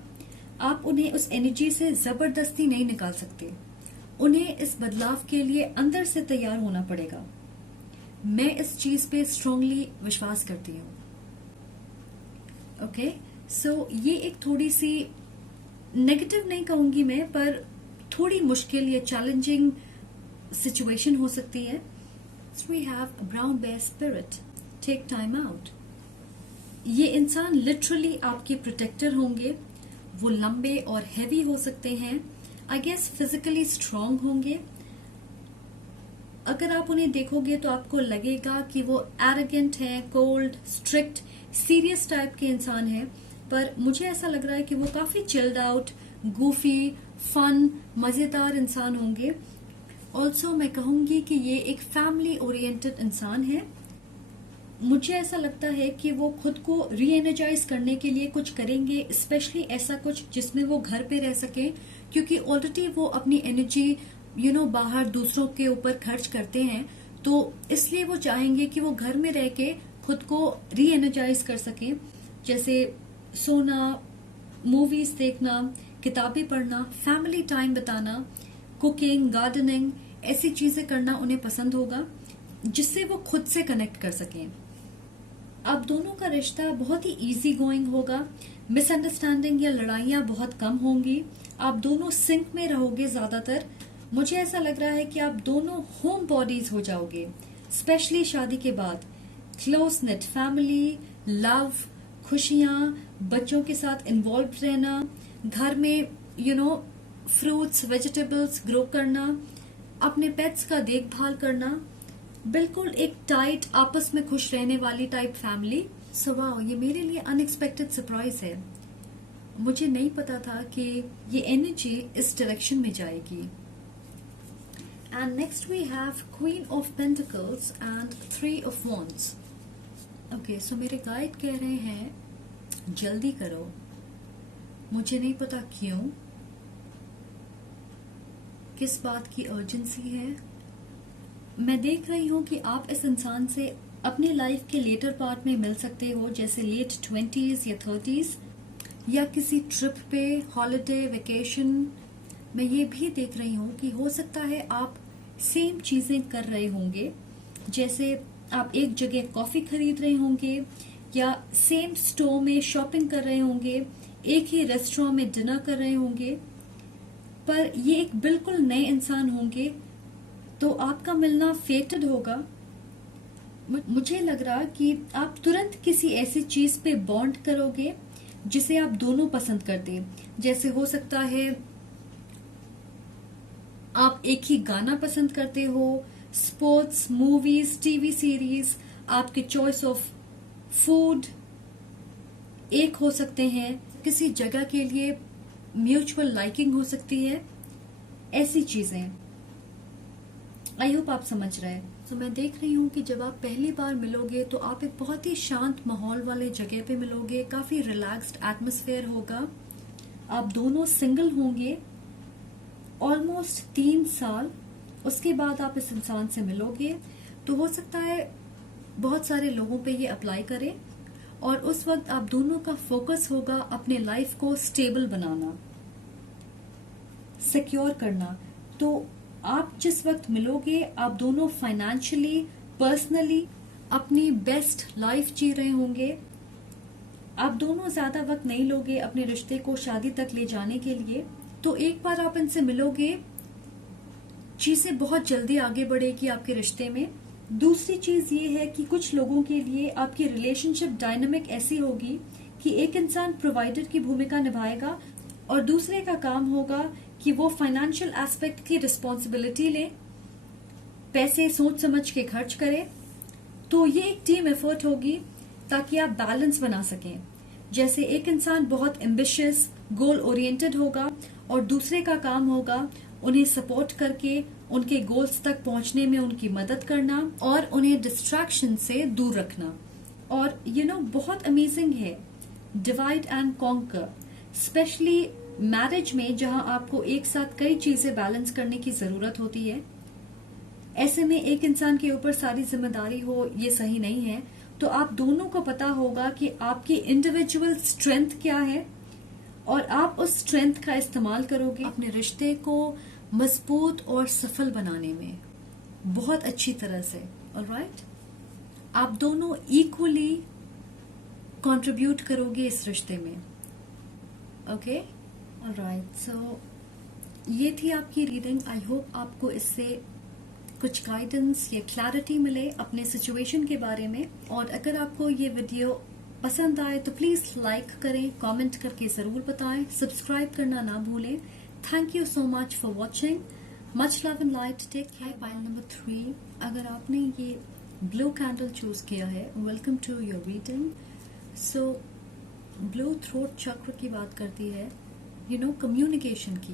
आप उन्हें उस एनर्जी से जबरदस्ती नहीं निकाल सकते। उन्हें इस बदलाव के लिए अंदर से तैयार होना पड़ेगा। मैं इस चीज पे स्ट्रांगली विश्वास करती हूँ। ओके, सो ये एक थोड़ी सी नेगेटिव नहीं कहूंगी मैं, पर थोड़ी मुश्किल या चैलेंजिंग सिचुएशन हो सकती है। We have a brown bear spirit, take time out. ये इंसान लिटरली आपके प्रोटेक्टर होंगे। वो लंबे और हैवी हो सकते हैं, आई गेस फिजिकली स्ट्रांग होंगे। अगर आप उन्हें देखोगे तो आपको लगेगा कि वो एरोगेंट हैं, कोल्ड, स्ट्रिक्ट, सीरियस टाइप के इंसान हैं, पर मुझे ऐसा लग रहा है कि वो काफी चिल्ड आउट, गूफी, फन, मजेदार इंसान होंगे। ऑल्सो मैं कहूंगी कि ये एक फैमिली ओरिएंटेड इंसान है। मुझे ऐसा लगता है कि वो खुद को री एनर्जाइज करने के लिए कुछ करेंगे, स्पेशली ऐसा कुछ जिसमें वो घर पे रह सके, क्योंकि ऑलरेडी वो अपनी एनर्जी बाहर दूसरों के ऊपर खर्च करते हैं, तो इसलिए वो चाहेंगे कि वो घर में रह के खुद को री एनर्जाइज कर सकें। जैसे सोना, मूवीज देखना, किताबें पढ़ना, फैमिली टाइम बिताना, कुकिंग, गार्डनिंग, ऐसी चीजें करना उन्हें पसंद होगा, जिससे वो खुद से कनेक्ट कर सकें। अब दोनों का रिश्ता बहुत ही इजी गोइंग होगा, मिसअंडरस्टैंडिंग या लड़ाइयां बहुत कम होंगी, आप दोनों सिंक में रहोगे ज्यादातर। मुझे ऐसा लग रहा है कि आप दोनों होम बॉडीज हो जाओगे, स्पेशली शादी के बाद। क्लोज नेट फैमिली, लव, खुशियाँ, बच्चों के साथ इन्वॉल्व रहना, घर में फ्रूट्स वेजिटेबल्स ग्रो करना, अपने पेट्स का देखभाल करना, बिल्कुल एक टाइट आपस में खुश रहने वाली टाइप फैमिली। सो वाओ, ये मेरे लिए अनएक्सपेक्टेड सरप्राइज है। मुझे नहीं पता था कि ये एनर्जी इस डायरेक्शन में जाएगी। And next we have queen of pentacles and 3 of wands. Okay, so मेरे गाइड कह रहे हैं जल्दी करो। मुझे नहीं पता क्यों, किस बात की अर्जेंसी है। मैं देख रही हूँ कि आप इस इंसान से अपनी लाइफ के लेटर पार्ट में मिल सकते हो, जैसे लेट 20s या 30s, या किसी ट्रिप पे, हॉलिडे, वेकेशन। मैं ये भी देख रही हूँ कि हो सकता है आप सेम चीजें कर रहे होंगे, जैसे आप एक जगह कॉफी खरीद रहे होंगे या सेम स्टोर में शॉपिंग कर रहे होंगे, एक ही रेस्टोरेंट में डिनर कर रहे होंगे, पर ये एक बिल्कुल नए इंसान होंगे, तो आपका मिलना फेटेड होगा। मुझे लग रहा कि आप तुरंत किसी ऐसी चीज पे बॉन्ड करोगे जिसे आप दोनों पसंद करते। जैसे हो सकता है आप एक ही गाना पसंद करते हो, स्पोर्ट्स, मूवीज, टीवी सीरीज, आपके चॉइस ऑफ फूड एक हो सकते हैं, किसी जगह के लिए म्यूचुअल लाइकिंग हो सकती है, ऐसी चीजें। आई होप आप समझ रहे हैं। तो मैं देख रही हूँ कि जब आप पहली बार मिलोगे तो आप एक बहुत ही शांत माहौल वाले जगह पे मिलोगे, काफी रिलैक्स्ड एटमॉस्फेयर होगा। आप दोनों सिंगल होंगे ऑलमोस्ट 3 साल। उसके बाद आप इस इंसान से मिलोगे, तो हो सकता है बहुत सारे लोगों पे ये अप्लाई करें, और उस वक्त आप दोनों का फोकस होगा अपने लाइफ को स्टेबल बनाना, सिक्योर करना। तो आप जिस वक्त मिलोगे, आप दोनों फाइनेंशियली, पर्सनली अपनी बेस्ट लाइफ जी रहे होंगे। आप दोनों ज्यादा वक्त नहीं लोगे अपने रिश्ते को शादी तक ले जाने के लिए। तो एक बार आप इनसे मिलोगे, चीजें बहुत जल्दी आगे बढ़ेगी आपके रिश्ते में। दूसरी चीज ये है कि कुछ लोगों के लिए आपकी रिलेशनशिप डायनामिक ऐसी होगी कि एक इंसान प्रोवाइडर की भूमिका निभाएगा और दूसरे का काम होगा कि वो फाइनेंशियल एस्पेक्ट की रिस्पॉन्सिबिलिटी ले, पैसे सोच समझ के खर्च करे। तो ये एक टीम एफर्ट होगी ताकि आप बैलेंस बना सकें। जैसे एक इंसान बहुत एम्बिशियस, गोल ओरिएंटेड होगा और दूसरे का काम होगा उन्हें सपोर्ट करके उनके गोल्स तक पहुंचने में उनकी मदद करना और उन्हें डिस्ट्रैक्शन से दूर रखना। और बहुत अमेजिंग है divide and conquer, specially marriage में जहां आपको एक साथ कई चीजें बैलेंस करने की जरूरत होती है। ऐसे में एक इंसान के ऊपर सारी जिम्मेदारी हो, ये सही नहीं है। तो आप दोनों को पता होगा कि आपकी इंडिविजुअल स्ट्रेंथ क्या है और आप उस स्ट्रेंथ का इस्तेमाल करोगे अपने रिश्ते को मजबूत और सफल बनाने में बहुत अच्छी तरह से। ऑलराइट, आप दोनों इक्वली कंट्रीब्यूट करोगे इस रिश्ते में। ओके, ऑलराइट, सो ये थी आपकी रीडिंग। आई होप आपको इससे कुछ गाइडेंस या क्लैरिटी मिले अपने सिचुएशन के बारे में। और अगर आपको ये वीडियो पसंद आए तो प्लीज लाइक करें, कमेंट करके जरूर बताएं, सब्सक्राइब करना ना भूलें। Thank you so much for watching. Much love and light, take care. Pile number 3, अगर आपने ये ब्लू कैंडल चूज किया है, welcome to your reading. So blue throat chakra की बात करती है कम्युनिकेशन की।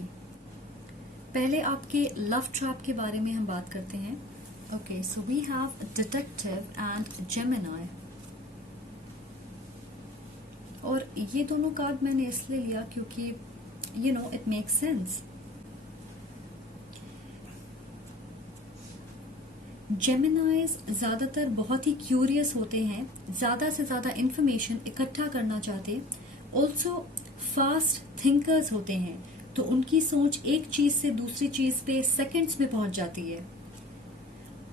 पहले आपके लव ट्रैप के बारे में हम बात करते हैं। Okay, so we have detective and Gemini. और ये दोनों कार्ड मैंने इसलिए लिया क्योंकि इट मेक्स सेंस। जेमिनाइज ज्यादातर बहुत ही क्यूरियस होते हैं, ज्यादा से ज्यादा इंफॉर्मेशन इकट्ठा करना चाहते, ऑल्सो फास्ट थिंकर्स होते हैं। तो उनकी सोच एक चीज से दूसरी चीज पे सेकंड्स में पहुंच जाती है।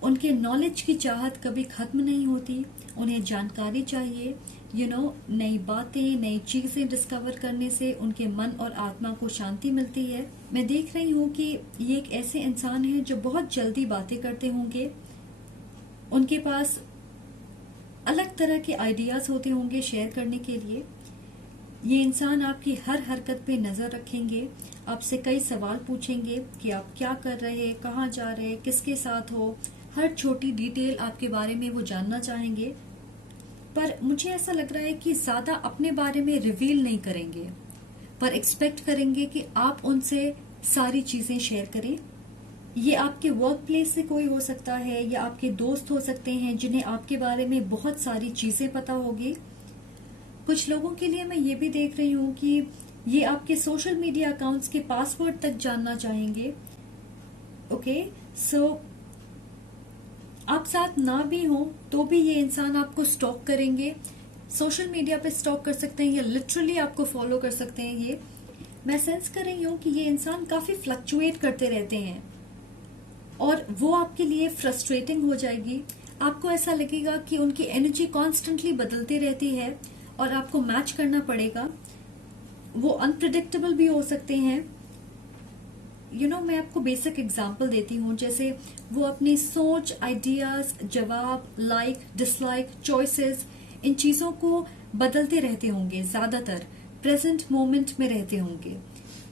उनके नॉलेज की चाहत कभी खत्म नहीं होती। उन्हें जानकारी चाहिए, नई बातें, नई चीजें डिस्कवर करने से उनके मन और आत्मा को शांति मिलती है। मैं देख रही हूँ कि ये एक ऐसे इंसान है जो बहुत जल्दी बातें करते होंगे। उनके पास अलग तरह के आइडियाज होते होंगे शेयर करने के लिए। ये इंसान आपकी हर हरकत पे नजर रखेंगे, आपसे कई सवाल पूछेंगे कि आप क्या कर रहे हैं, कहाँ जा रहे हैं, किसके साथ हो, हर छोटी डिटेल आपके बारे में वो जानना चाहेंगे। पर मुझे ऐसा लग रहा है कि ज्यादा अपने बारे में रिवील नहीं करेंगे, पर एक्सपेक्ट करेंगे कि आप उनसे सारी चीजें शेयर करें। ये आपके वर्क प्लेस से कोई हो सकता है या आपके दोस्त हो सकते हैं जिन्हें आपके बारे में बहुत सारी चीजें पता होगी। कुछ लोगों के लिए मैं ये भी देख रही हूँ कि ये आपके सोशल मीडिया अकाउंट्स के पासवर्ड तक जानना चाहेंगे। ओके, सो आप साथ ना भी हो तो भी ये इंसान आपको स्टॉक करेंगे। सोशल मीडिया पे स्टॉक कर सकते हैं या लिटरली आपको फॉलो कर सकते हैं। ये मैं सेंस कर रही हूँ कि ये इंसान काफी फ्लक्चुएट करते रहते हैं और वो आपके लिए फ्रस्ट्रेटिंग हो जाएगी। आपको ऐसा लगेगा कि उनकी एनर्जी कॉन्स्टेंटली बदलती रहती है और आपको मैच करना पड़ेगा। वो अनप्रिडिक्टेबल भी हो सकते हैं। मैं आपको बेसिक एग्जांपल देती हूँ। जैसे वो अपनी सोच, आइडियाज, जवाब, लाइक, डिसलाइक, चॉइसेस, इन चीजों को बदलते रहते होंगे। ज्यादातर प्रेजेंट मोमेंट में रहते होंगे।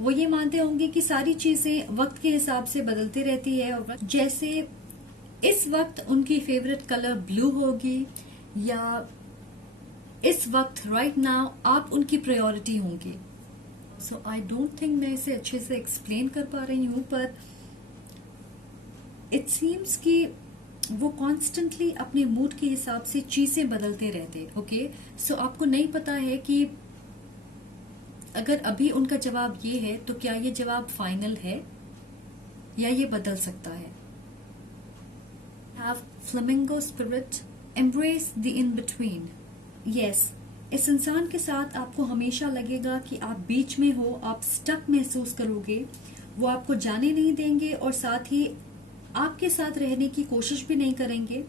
वो ये मानते होंगे कि सारी चीजें वक्त के हिसाब से बदलती रहती है। और जैसे इस वक्त उनकी फेवरेट कलर ब्लू होगी या इस वक्त राइट नाउ आप उनकी प्रायोरिटी होंगी। सो आई डोंट थिंक मैं इसे अच्छे से एक्सप्लेन कर पा रही हूं, पर इट सीम्स कि वो कॉन्स्टेंटली अपने मूड के हिसाब से चीजें बदलते रहते। ओके, सो आपको नहीं पता है कि अगर अभी उनका जवाब ये है तो क्या ये जवाब फाइनल है या ये बदल सकता है। Have flamingo spirit, embrace the in between. Yes, इस इंसान के साथ आपको हमेशा लगेगा कि आप बीच में हो, आप स्टक महसूस करोगे। वो आपको जाने नहीं देंगे और साथ ही आपके साथ रहने की कोशिश भी नहीं करेंगे।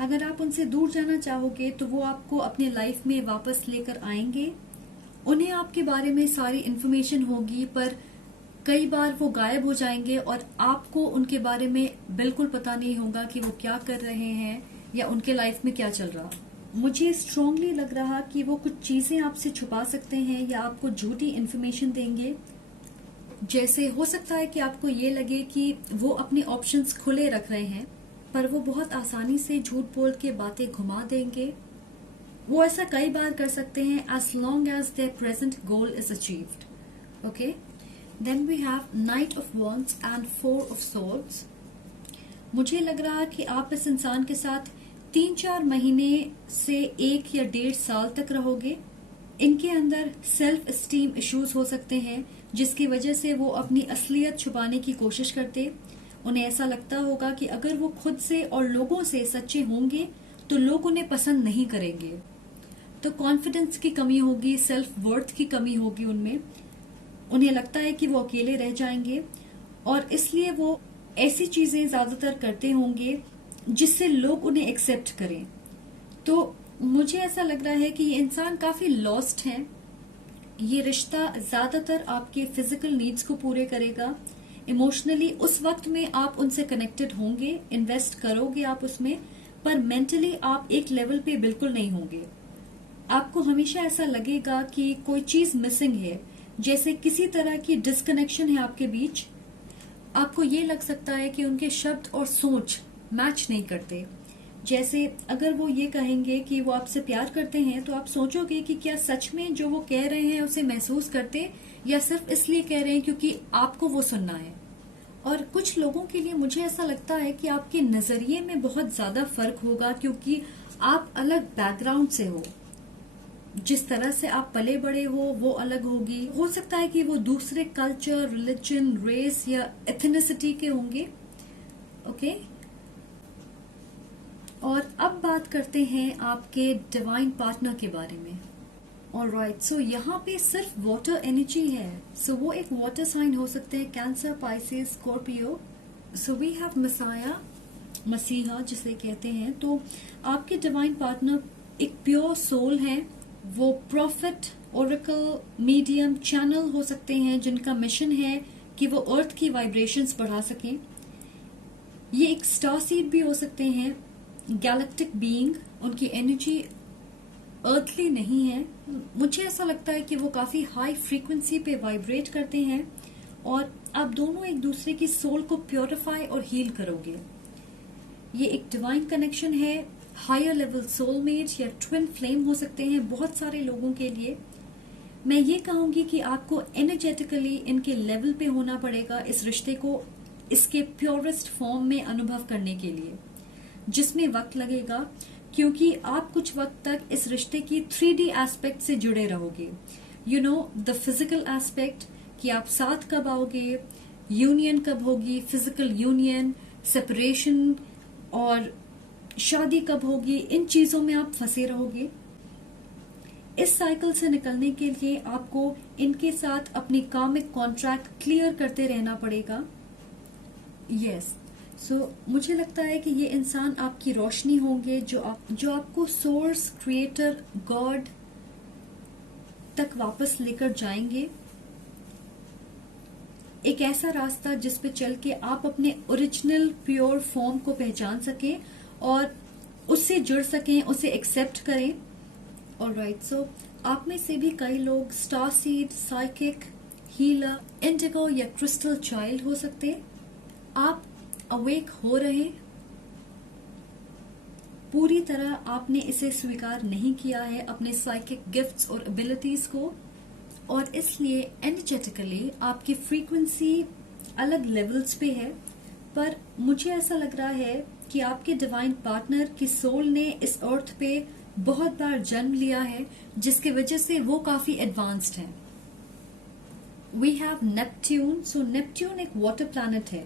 अगर आप उनसे दूर जाना चाहोगे तो वो आपको अपने लाइफ में वापस लेकर आएंगे। उन्हें आपके बारे में सारी इन्फॉर्मेशन होगी, पर कई बार वो गायब हो जाएंगे और आपको उनके बारे में बिल्कुल पता नहीं होगा कि वो क्या कर रहे हैं या उनके लाइफ में क्या चल रहा। मुझे स्ट्रांगली लग रहा कि वो कुछ चीजें आपसे छुपा सकते हैं या आपको झूठी इन्फॉर्मेशन देंगे। जैसे हो सकता है कि आपको ये लगे कि वो अपने ऑप्शंस खुले रख रहे हैं, पर वो बहुत आसानी से झूठ बोल के बातें घुमा देंगे। वो ऐसा कई बार कर सकते हैं as long as their present goal is achieved. Okay? Then we have Knight of Wands and Four of Swords. मुझे लग रहा कि आप इस इंसान के साथ 3-4 महीने से 1 या 1.5 साल तक रहोगे। इनके अंदर सेल्फ एस्टीम इश्यूज हो सकते हैं जिसकी वजह से वो अपनी असलियत छुपाने की कोशिश करते। उन्हें ऐसा लगता होगा कि अगर वो खुद से और लोगों से सच्चे होंगे तो लोग उन्हें पसंद नहीं करेंगे। तो कॉन्फिडेंस की कमी होगी, सेल्फ वर्थ की कमी होगी उनमें। उन्हें लगता है कि वो अकेले रह जाएंगे और इसलिए वो ऐसी चीजें ज्यादातर करते होंगे जिससे लोग उन्हें एक्सेप्ट करें। तो मुझे ऐसा लग रहा है कि ये इंसान काफी लॉस्ट हैं। ये रिश्ता ज्यादातर आपके फिजिकल नीड्स को पूरे करेगा। इमोशनली उस वक्त में आप उनसे कनेक्टेड होंगे, इन्वेस्ट करोगे आप उसमें, पर मेंटली आप एक लेवल पे बिल्कुल नहीं होंगे। आपको हमेशा ऐसा लगेगा कि कोई चीज मिसिंग है, जैसे किसी तरह की डिस्कनेक्शन है आपके बीच। आपको ये लग सकता है कि उनके शब्द और सोच मैच नहीं करते। जैसे अगर वो ये कहेंगे कि वो आपसे प्यार करते हैं तो आप सोचोगे कि क्या सच में जो वो कह रहे हैं उसे महसूस करते या सिर्फ इसलिए कह रहे हैं क्योंकि आपको वो सुनना है। और कुछ लोगों के लिए मुझे ऐसा लगता है कि आपके नजरिए में बहुत ज्यादा फर्क होगा क्योंकि आप अलग बैकग्राउंड से हो। जिस तरह से आप पले बड़े हो वो अलग होगी। हो सकता है कि वो दूसरे कल्चर, रिलीजन, रेस या एथनिसिटी के होंगे। ओके, और अब बात करते हैं आपके डिवाइन पार्टनर के बारे में। ऑलराइट, सो यहाँ पे सिर्फ वाटर एनर्जी है। सो वो एक वाटर साइन हो सकते हैं, Cancer, Pisces, Scorpio. So we have messiah, मसीहा जिसे कहते हैं। तो आपके डिवाइन पार्टनर एक प्योर सोल है। वो प्रॉफिट, ओरेकल, मीडियम, चैनल हो सकते हैं जिनका मिशन है कि वो अर्थ की वाइब्रेशंस बढ़ा सकें। ये एक स्टार सीड भी हो सकते हैं। गैलेक्टिक बीइंग, उनकी एनर्जी अर्थली नहीं है। मुझे ऐसा लगता है कि वो काफी हाई फ्रीक्वेंसी पे वाइब्रेट करते हैं और आप दोनों एक दूसरे की सोल को प्योरीफाई और हील करोगे। ये एक डिवाइन कनेक्शन है, हायर लेवल सोलमेट या ट्विन फ्लेम हो सकते हैं बहुत सारे लोगों के लिए। मैं ये कहूंगी कि आपको एनर्जेटिकली इनके लेवल पे होना पड़ेगा इस रिश्ते को इसके प्योरेस्ट फॉर्म में अनुभव करने के लिए, जिसमें वक्त लगेगा, क्योंकि आप कुछ वक्त तक इस रिश्ते की 3D एस्पेक्ट से जुड़े रहोगे। You know the physical aspect कि आप साथ कब आओगे, यूनियन कब होगी, फिजिकल यूनियन, सेपरेशन और शादी कब होगी, इन चीजों में आप फंसे रहोगे। इस साइकिल से निकलने के लिए आपको इनके साथ अपनी कार्मिक कॉन्ट्रैक्ट क्लियर करते रहना पड़ेगा। यस, सो मुझे लगता है कि ये इंसान आपकी रोशनी होंगे जो आपको सोर्स, क्रिएटर, गॉड तक वापस लेकर जाएंगे। एक ऐसा रास्ता जिस पे चल के आप अपने ओरिजिनल प्योर फॉर्म को पहचान सकें और उससे जुड़ सकें, उसे एक्सेप्ट करें। ऑलराइट, सो आप में से भी कई लोग star seed, psychic, healer, Indigo या क्रिस्टल चाइल्ड हो सकते हैं। आप अवेक हो रहे, पूरी तरह आपने इसे स्वीकार नहीं किया है अपने साइकिक गिफ्ट्स और एबिलिटीज को, और इसलिए एनर्जेटिकली आपकी फ्रीक्वेंसी अलग लेवल्स पे है। पर मुझे ऐसा लग रहा है कि आपके डिवाइन पार्टनर की सोल ने इस अर्थ पे बहुत बार जन्म लिया है, जिसकी वजह से वो काफी एडवांस्ड हैं। We have Neptune. So Neptune एक वाटर प्लैनेट है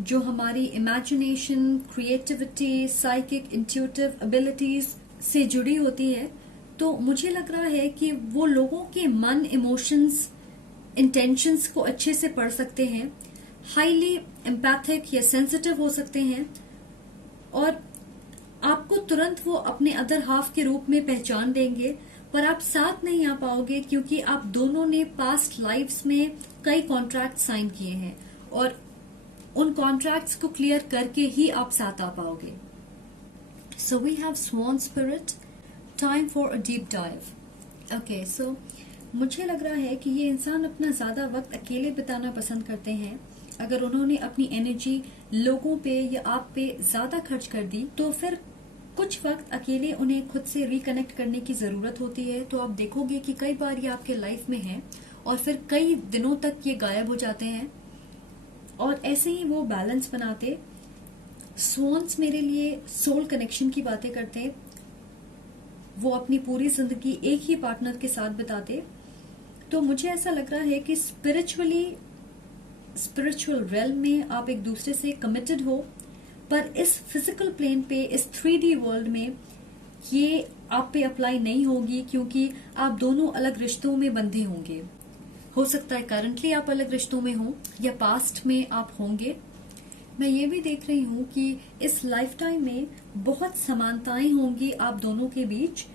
जो हमारी imagination, creativity, psychic, intuitive abilities से जुड़ी होती है। तो मुझे लग रहा है कि वो लोगों के मन, इमोशंस, इंटेंशंस को अच्छे से पढ़ सकते हैं, हाईली एम्पैथिक या सेंसिटिव हो सकते हैं, और आपको तुरंत वो अपने अदर हाफ के रूप में पहचान देंगे। पर आप साथ नहीं आ पाओगे क्योंकि आप दोनों ने पास्ट लाइफ्स में कई कॉन्ट्रैक्ट साइन किए हैं और उन कॉन्ट्रैक्ट्स को क्लियर करके ही आप साथ आ पाओगे। So we have swan spirit, time for a deep dive. Okay, so मुझे लग रहा है कि ये इंसान अपना ज्यादा वक्त अकेले बिताना पसंद करते हैं। अगर उन्होंने अपनी एनर्जी लोगों पे या आप पे ज्यादा खर्च कर दी तो फिर कुछ वक्त अकेले उन्हें खुद से रिकनेक्ट करने की जरूरत होती है। तो आप देखोगे कि कई बार ये आपके लाइफ में है और फिर कई दिनों तक ये गायब हो जाते हैं, और ऐसे ही वो बैलेंस बनाते। स्वॉन्स मेरे लिए सोल कनेक्शन की बातें करते, वो अपनी पूरी जिंदगी एक ही पार्टनर के साथ बिताते। तो मुझे ऐसा लग रहा है कि स्पिरिचुअल रेल्म में आप एक दूसरे से कमिटेड हो, पर इस फिजिकल प्लेन पे, इस 3D वर्ल्ड में ये आप पे अप्लाई नहीं होगी, क्योंकि आप दोनों अलग रिश्तों में बंधे होंगे। हो सकता है करंटली आप अलग रिश्तों में हो या पास्ट में आप होंगे। मैं ये भी देख रही हूँ कि इस लाइफ टाइम में बहुत समानताएं होंगी आप दोनों के बीच।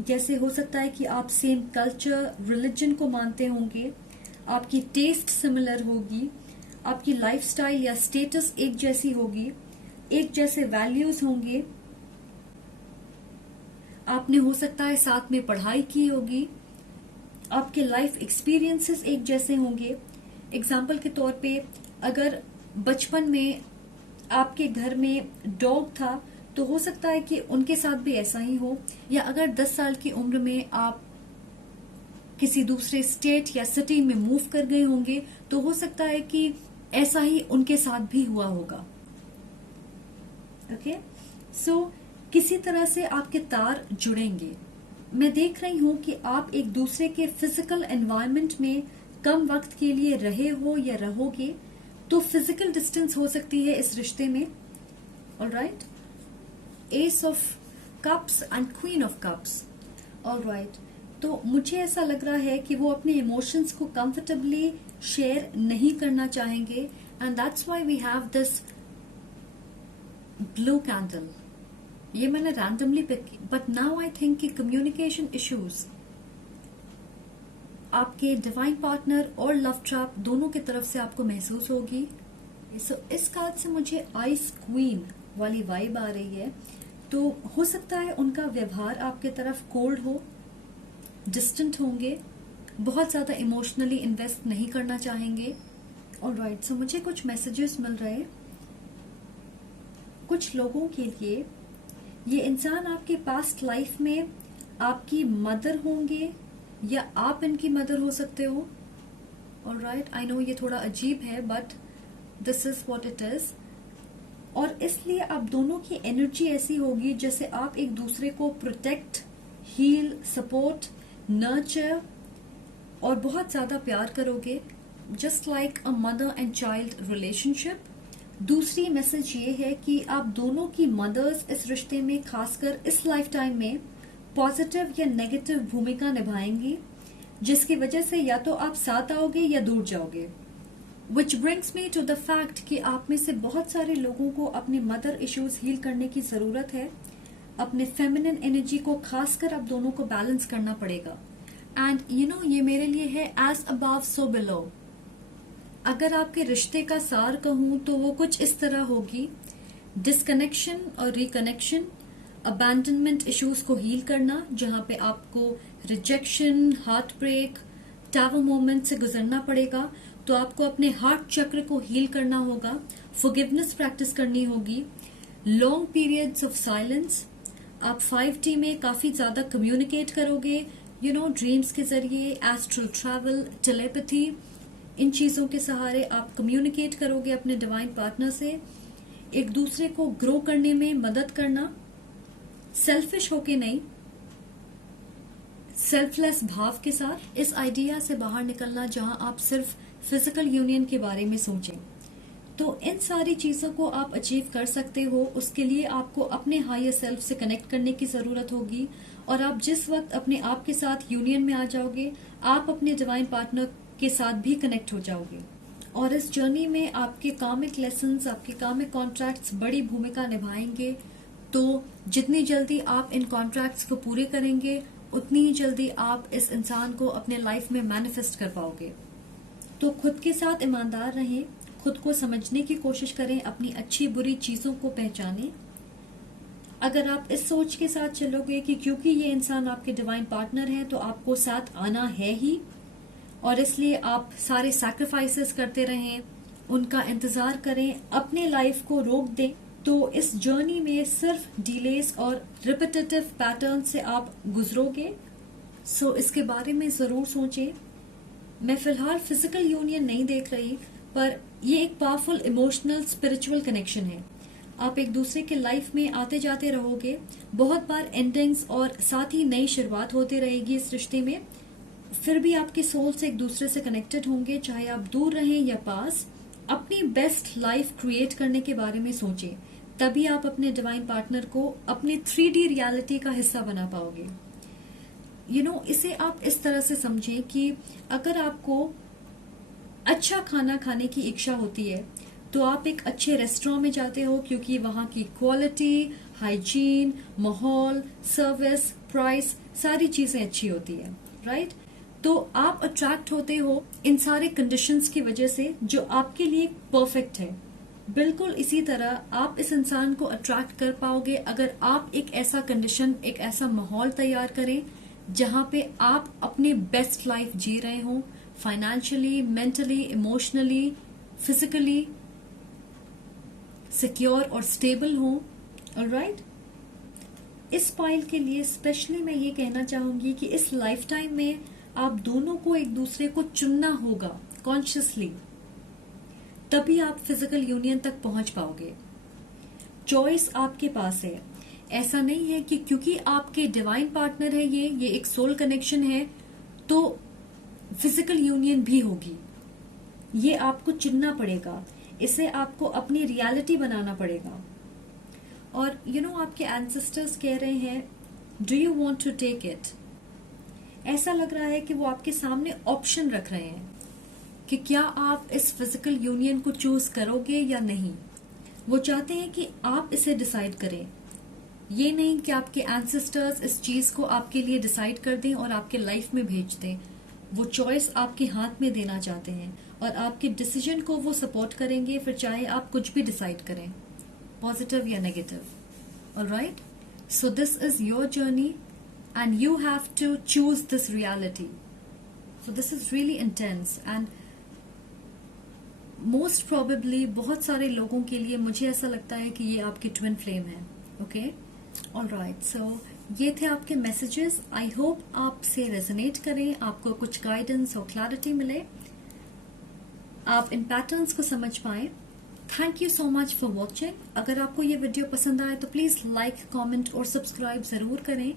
जैसे हो सकता है कि आप सेम कल्चर, रिलीजन को मानते होंगे, आपकी टेस्ट सिमिलर होगी, आपकी लाइफस्टाइल या स्टेटस एक जैसी होगी, एक जैसे वैल्यूज होंगे, आपने हो सकता है साथ में पढ़ाई की होगी, आपके लाइफ एक्सपीरियंसेस एक जैसे होंगे। एग्जाम्पल के तौर पे अगर बचपन में आपके घर में डॉग था तो हो सकता है कि उनके साथ भी ऐसा ही हो, या अगर 10 साल की उम्र में आप किसी दूसरे स्टेट या सिटी में मूव कर गए होंगे तो हो सकता है कि ऐसा ही उनके साथ भी हुआ होगा। ओके, सो किसी तरह से आपके तार जुड़ेंगे। मैं देख रही हूं कि आप एक दूसरे के फिजिकल एनवायरनमेंट में कम वक्त के लिए रहे हो या रहोगे, तो फिजिकल डिस्टेंस हो सकती है इस रिश्ते में। Alright, S of cups and queen of cups. Alright, तो मुझे ऐसा लग रहा है कि वो अपने इमोशंस को कंफर्टेबली शेयर नहीं करना चाहेंगे, and that's why we have this blue candle. ये मैंने रैंडमली पिक की, बट नाउ आई थिंक कि कम्युनिकेशन इश्यूज आपके डिवाइन पार्टनर और लव ट्रैप दोनों की तरफ से आपको महसूस होगी। सो इस कार्ड से मुझे आइस क्वीन वाली वाइब आ रही है, तो हो सकता है उनका व्यवहार आपके तरफ कोल्ड हो, डिस्टेंट होंगे, बहुत ज्यादा इमोशनली इन्वेस्ट नहीं करना चाहेंगे। ऑलराइट, सो मुझे कुछ मैसेजेस मिल रहे हैं। कुछ लोगों के लिए ये इंसान आपके पास्ट लाइफ में आपकी मदर होंगे या आप इनकी मदर हो सकते हो। ऑलराइट, आई नो ये थोड़ा अजीब है, but this is what it is. और इसलिए आप दोनों की एनर्जी ऐसी होगी जैसे आप एक दूसरे को प्रोटेक्ट, हील, सपोर्ट, नर्चर और बहुत ज्यादा प्यार करोगे, just like a mother and child relationship. दूसरी मैसेज ये है कि आप दोनों की मदर्स इस रिश्ते में, खासकर इस लाइफ टाइम में, पॉजिटिव या नेगेटिव भूमिका निभाएंगी, जिसकी वजह से या तो आप साथ आओगे या दूर जाओगे। Which brings me to the fact कि आप में से बहुत सारे लोगों को अपने मदर इश्यूज हील करने की जरूरत है। अपने फेमिनिन एनर्जी को खासकर आप दोनों को बैलेंस करना पड़ेगा। एंड यू नो, ये मेरे लिए है एज अबव सो बिलो। अगर आपके रिश्ते का सार कहूं तो वो कुछ इस तरह होगी: डिस्कनेक्शन और रिकनेक्शन, अबैंडनमेंट इश्यूज को हील करना, जहां पे आपको rejection, heartbreak, tower moment से गुजरना पड़ेगा, तो आपको अपने हार्ट चक्र को हील करना होगा, फॉरगिवनेस प्रैक्टिस करनी होगी, लॉन्ग पीरियड्स ऑफ साइलेंस। आप 5T में काफी ज्यादा कम्युनिकेट करोगे, यू नो, ड्रीम्स के जरिए, एस्ट्रल ट्रैवल, टेलीपैथी, इन चीजों के सहारे आप कम्युनिकेट करोगे अपने डिवाइन पार्टनर से। एक दूसरे को ग्रो करने में मदद करना, सेल्फिश होके नहीं, सेल्फलेस भाव के साथ। इस आइडिया से बाहर निकलना जहां आप सिर्फ फिजिकल यूनियन के बारे में सोचें। तो इन सारी चीजों को आप अचीव कर सकते हो। उसके लिए आपको अपने हायर सेल्फ से कनेक्ट करने की जरूरत होगी, और आप जिस वक्त अपने आप के साथ यूनियन में आ जाओगे, आप अपने डिवाइन पार्टनर के साथ भी कनेक्ट हो जाओगे। और इस जर्नी में आपके कामिक लेसन्स, आपके कामिक कॉन्ट्रैक्ट्स बड़ी भूमिका निभाएंगे। तो जितनी जल्दी आप इन कॉन्ट्रैक्ट्स को पूरे करेंगे, उतनी ही जल्दी आप इस इंसान को अपने लाइफ में मैनिफेस्ट कर पाओगे। तो खुद के साथ ईमानदार रहें, खुद को समझने की कोशिश करें, अपनी अच्छी बुरी चीजों को पहचानें। अगर आप इस सोच के साथ चलोगे कि क्योंकि ये इंसान आपके डिवाइन पार्टनर है तो आपको साथ आना है ही, और इसलिए आप सारे सैक्रिफाइसेस करते रहें, उनका इंतजार करें, अपने लाइफ को रोक दें, तो इस जर्नी में सिर्फ डिलेस और रिपीटेटिव पैटर्न से आप गुजरोगे। सो इसके बारे में जरूर सोचें। मैं फिलहाल फिजिकल यूनियन नहीं देख रही, पर ये एक पावरफुल इमोशनल स्पिरिचुअल कनेक्शन है। आप एक दूसरे के लाइफ में आते जाते रहोगे, बहुत बार एंडिंग्स और साथ ही नई शुरुआत होती रहेगी इस रिश्ते में। फिर भी आपके सोल से एक दूसरे से कनेक्टेड होंगे, चाहे आप दूर रहें या पास। अपनी बेस्ट लाइफ क्रिएट करने के बारे में सोचें, तभी आप अपने डिवाइन पार्टनर को अपने 3D रियलिटी का हिस्सा बना पाओगे। यू नो, इसे आप इस तरह से समझें कि अगर आपको अच्छा खाना खाने की इच्छा होती है तो आप एक अच्छे रेस्टोरेंट में जाते हो, क्योंकि वहां की क्वालिटी, हाइजीन, माहौल, सर्विस, प्राइस, सारी चीजें अच्छी होती है, राइट? तो आप अट्रैक्ट होते हो इन सारे कंडीशंस की वजह से जो आपके लिए परफेक्ट है। बिल्कुल इसी तरह आप इस इंसान को अट्रैक्ट कर पाओगे अगर आप एक ऐसा कंडीशन, एक ऐसा माहौल तैयार करें जहां पे आप अपनी बेस्ट लाइफ जी रहे हो, financially, mentally, emotionally, physically secure और स्टेबल हो। ऑलराइट, इस पाइल के लिए स्पेशली मैं ये कहना चाहूंगी कि इस लाइफ टाइम में आप दोनों को एक दूसरे को चुनना होगा कॉन्शियसली, तभी आप फिजिकल यूनियन तक पहुंच पाओगे। चॉइस आपके पास है। ऐसा नहीं है कि क्योंकि आपके डिवाइन पार्टनर है ये एक सोल कनेक्शन है तो फिजिकल यूनियन भी होगी। ये आपको चुनना पड़ेगा, इसे आपको अपनी रियलिटी बनाना पड़ेगा। और यू नो, आपके एंसेस्टर्स कह रहे हैं, do you want to take it? ऐसा लग रहा है कि वो आपके सामने ऑप्शन रख रहे हैं कि क्या आप इस फिजिकल यूनियन को चूज करोगे या नहीं। वो चाहते हैं कि आप इसे डिसाइड करें, ये नहीं कि आपके एंसेस्टर्स इस चीज को आपके लिए डिसाइड कर दें और आपके लाइफ में भेज दें। वो चॉइस आपके हाथ में देना चाहते हैं और आपके डिसीजन को वो सपोर्ट करेंगे, फिर चाहे आप कुछ भी डिसाइड करें। positive या negative. All right? So this is your journey and you have to choose this reality. So this is really intense and most probably बहुत सारे लोगों के लिए मुझे ऐसा लगता है कि ये आपकी ट्विन फ्लेम है. Okay? All right. So ये थे आपके मैसेजेस. आई होप आपसे रेजोनेट करें, आपको कुछ गाइडेंस और क्लैरिटी मिले, आप इन पैटर्न्स को समझ पाएं. Thank you so much for watching. अगर आपको ये वीडियो पसंद आए तो प्लीज लाइक, कमेंट और सब्सक्राइब जरूर करें.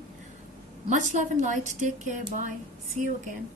Much love and light. Take care. Bye. See you again.